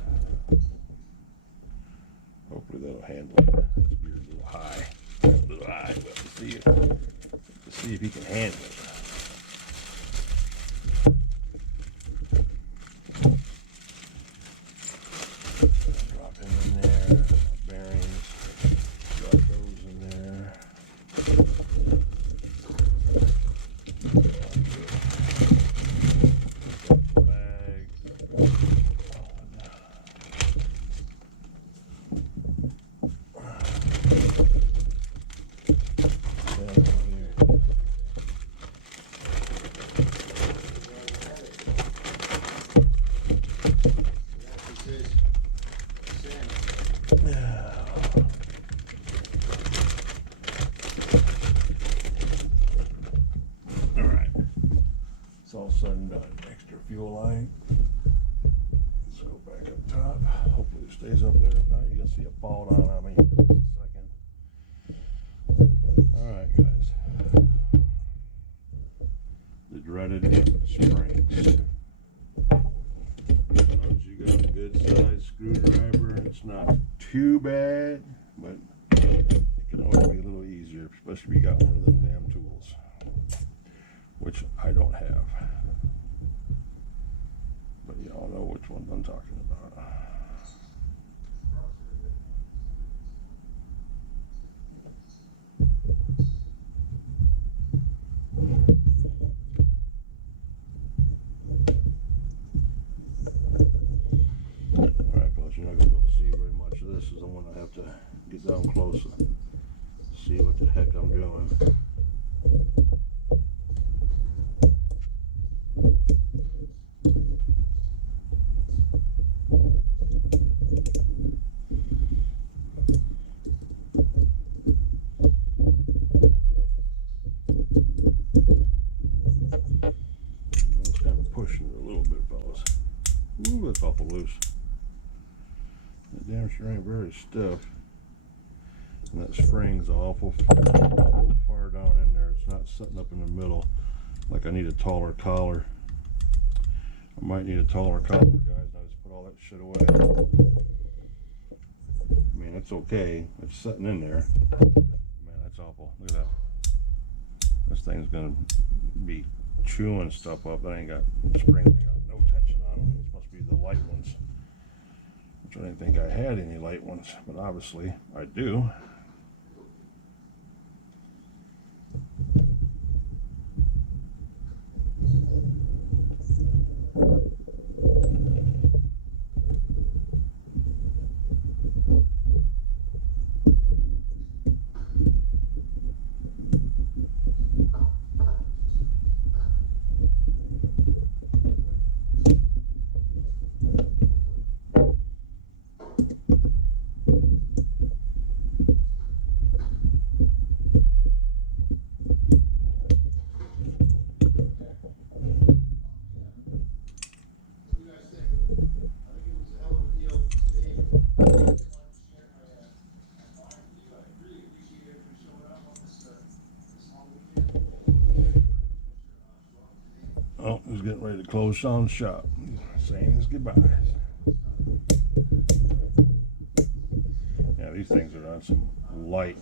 Hopefully that'll handle it. You're a little high. A little high. Let's see if he can handle it. Drop him in there. Bearings. Drop those in there. Bag. All said and done. Extra fuel line. Let's go back up top. Hopefully it stays up there. If not, you're gonna see it fall down on me in just a second. Alright guys. The dreaded springs. As long as you got a good sized screwdriver, it's not too bad, but it can always be a little easier, especially if you got one of them damn tools. Which I don't have. But y'all know which ones I'm talking about. Alright fellas, you're not going to be able to see very much of this. Is the one I have to get down close and see what the heck I'm doing. Pushing it a little bit, fellas. Ooh, that's awful loose. That damn sure ain't very stiff. And that spring's awful far down in there. It's not sitting up in the middle like I need a taller collar. I might need a taller collar, guys. I just put all that shit away. I mean, it's okay. It's sitting in there. Man, that's awful. Look at that. This thing's gonna be chewing stuff up. I ain't got springs. I got no tension on them. These must be the light ones. Which I didn't think I had any light ones, but obviously I do. Oh, he's getting ready to close Sean's shop. Saying his goodbyes. Yeah, these things are on some light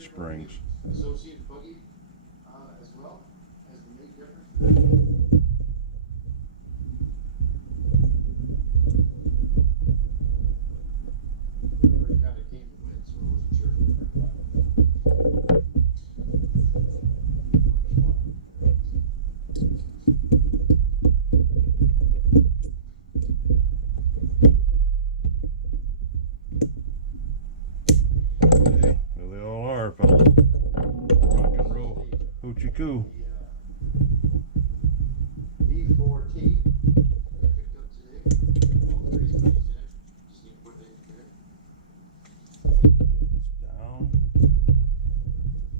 springs. Associated buggy as well as the main difference. Everybody kind of came to win, so I wasn't sure. Okay, there they all are, fellas. Rock and roll. Hoochie coo. E4T that I picked up today. All the reasons in it. Just need to put it in there. Down.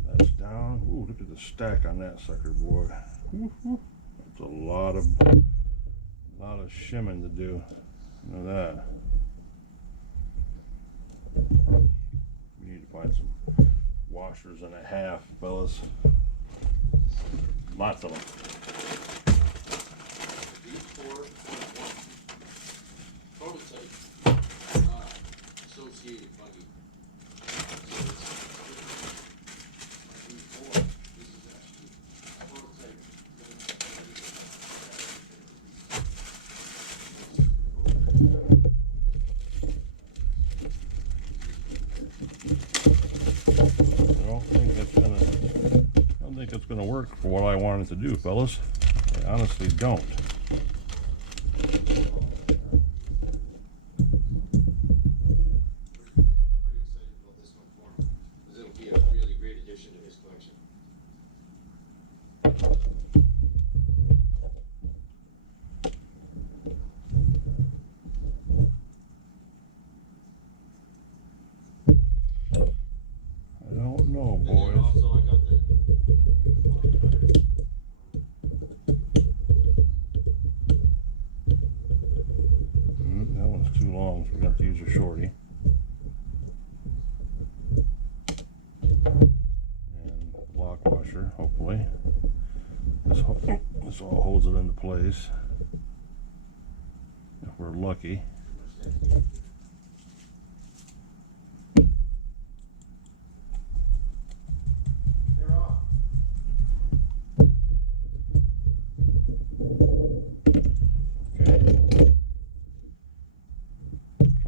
That's down. Ooh, look at the stack on that sucker, boy. Woo-hoo. That's a lot of shimming to do. Look at that. find some washers and a half, fellas. Lots of them. Prototype associated buggy. This is actually a prototype. I don't think that's gonna work for what I wanted to do, fellas. I honestly don't. Pretty excited about this one for him, because it'll be a really great addition to his collection. I don't know, And then boys. also I got the That one's too long, so we're gonna have to use a shorty. And lock washer, hopefully. This all holds it into place. If we're lucky. They're off. Okay.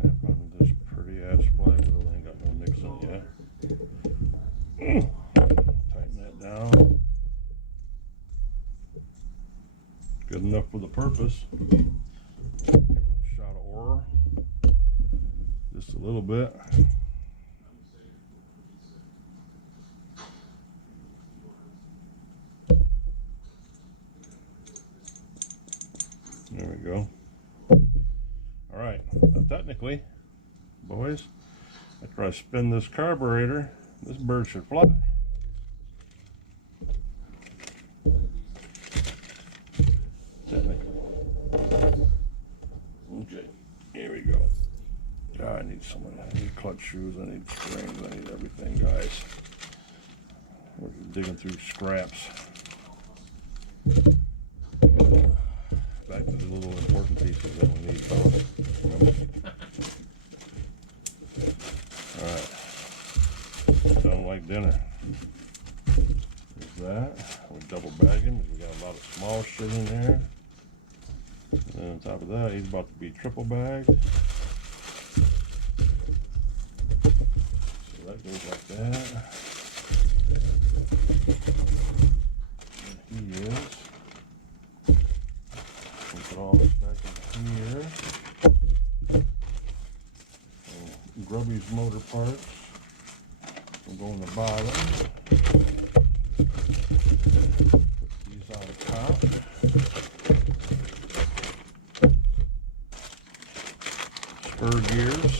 Clamp on this pretty ass flywheel. Ain't got no nicks in it yet. Tighten that down. Good enough for the purpose. Give it a shot of oil. Just a little bit. There we go. All right. Now technically, boys, after I spin this carburetor, this bird should fly. Technically. Okay. Here we go. God, I need someone. I need clutch shoes. I need springs. I need everything, guys. We're digging through scraps. Back to the little important pieces that we need, fellas. Remember? Alright. Don't like dinner. There's that. We're double bagging. We got a lot of small shit in there. And then on top of that, he's about to be triple bagged. So that goes like that. And he is. Put all this back in here. And Grubby's motor parts will go in the bottom. Put these on the top. Spur gears.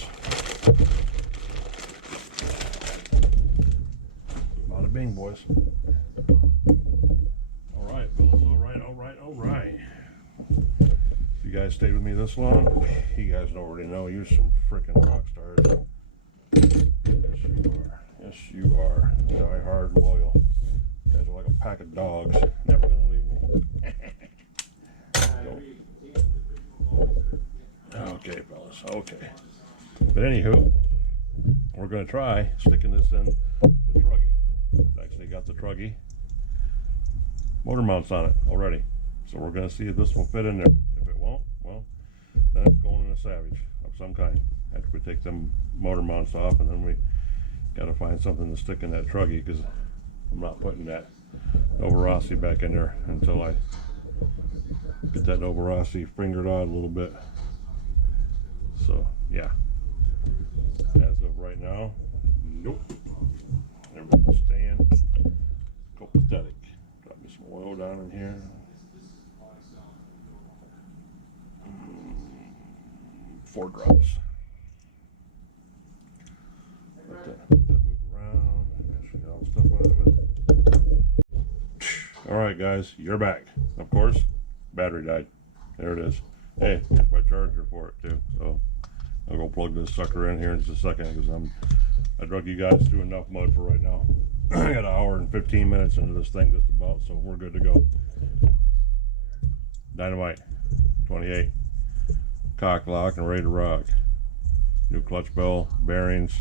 Bada bing, boys. All right, fellas. All right, all right, all right. You guys stayed with me this long, you guys already know you're some freaking rock stars. Yes, you are. Yes, you are. Die hard and loyal. You guys are like a pack of dogs. Never gonna leave me. Okay, fellas. Okay. But anywho, we're gonna try sticking this in the truggy. It's actually got the truggy motor mounts on it already. So we're gonna see if this will fit in there. If it won't, well, then it's going in a Savage of some kind. After we take them motor mounts off, and then we gotta find something to stick in that truggy, because I'm not putting that Nova Rossi back in there until I get that Nova Rossi fingered out a little bit. So yeah, as of right now, nope. Everything's staying copacetic. Drop me some oil down in here. 4 drops. Let that move around. Make sure you get all the stuff out of it. Alright guys, you're back. Of course, battery died. There it is. Hey, here's my charger for it too. So I'll go plug this sucker in here in just a second, because I'm I drug you guys through enough mud for right now. I got an hour and 15 minutes into this thing just about, so we're good to go. Dynamite 28, cock lock and ready to rock. New clutch bell, bearings,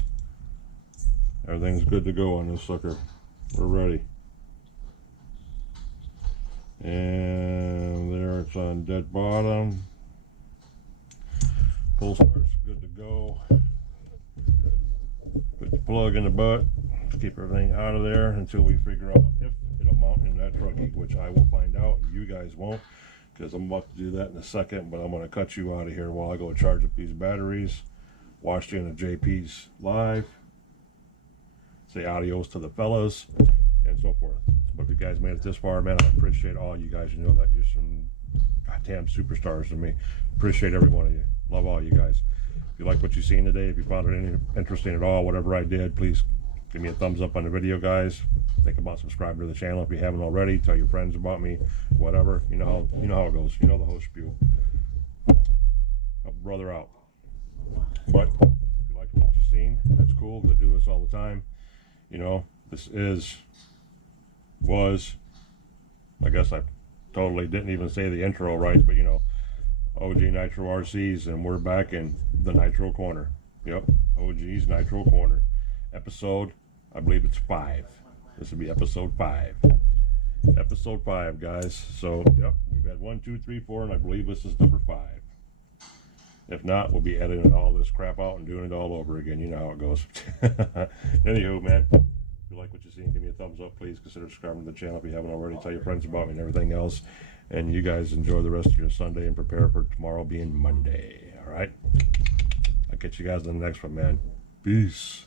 everything's good to go on this sucker. We're ready. And there it's on dead bottom. Pull star's good to go. Put the plug in the butt. Keep everything out of there until we figure out if it'll mount in that truggy, which I will find out. You guys won't, because I'm about to do that in a second, but I'm going to cut you out of here while I go charge up these batteries. Watch you in the JP's live. Say adios to the fellas and so forth. But if you guys made it this far, man, I appreciate all you guys. You know that you're some goddamn superstars to me. Appreciate every one of you. Love all you guys. If you like what you've seen today, if you found it any interesting at all, whatever I did, please give me a thumbs up on the video, guys. Think about subscribing to the channel if you haven't already. Tell your friends about me, whatever. You know how it goes. You know the whole spiel. Help a brother out. But if you like what you've seen, that's cool. I do this all the time. You know, this was, I guess I totally didn't even say the intro right, but you know, O.G Nitro RCs, and we're back in the Nitro Corner. Yep, O.G's Nitro Corner. Episode, I believe it's 5. This will be episode 5. Episode 5, guys. So, yep, we've had 1, 2, 3, 4, and I believe this is number 5. If not, we'll be editing all this crap out and doing it all over again. You know how it goes. Anywho, man, if you like what you're seeing, give me a thumbs up. Please consider subscribing to the channel if you haven't already. Tell your friends about me and everything else. And you guys enjoy the rest of your Sunday and prepare for tomorrow being Monday. All right? I'll catch you guys in the next one, man. Peace.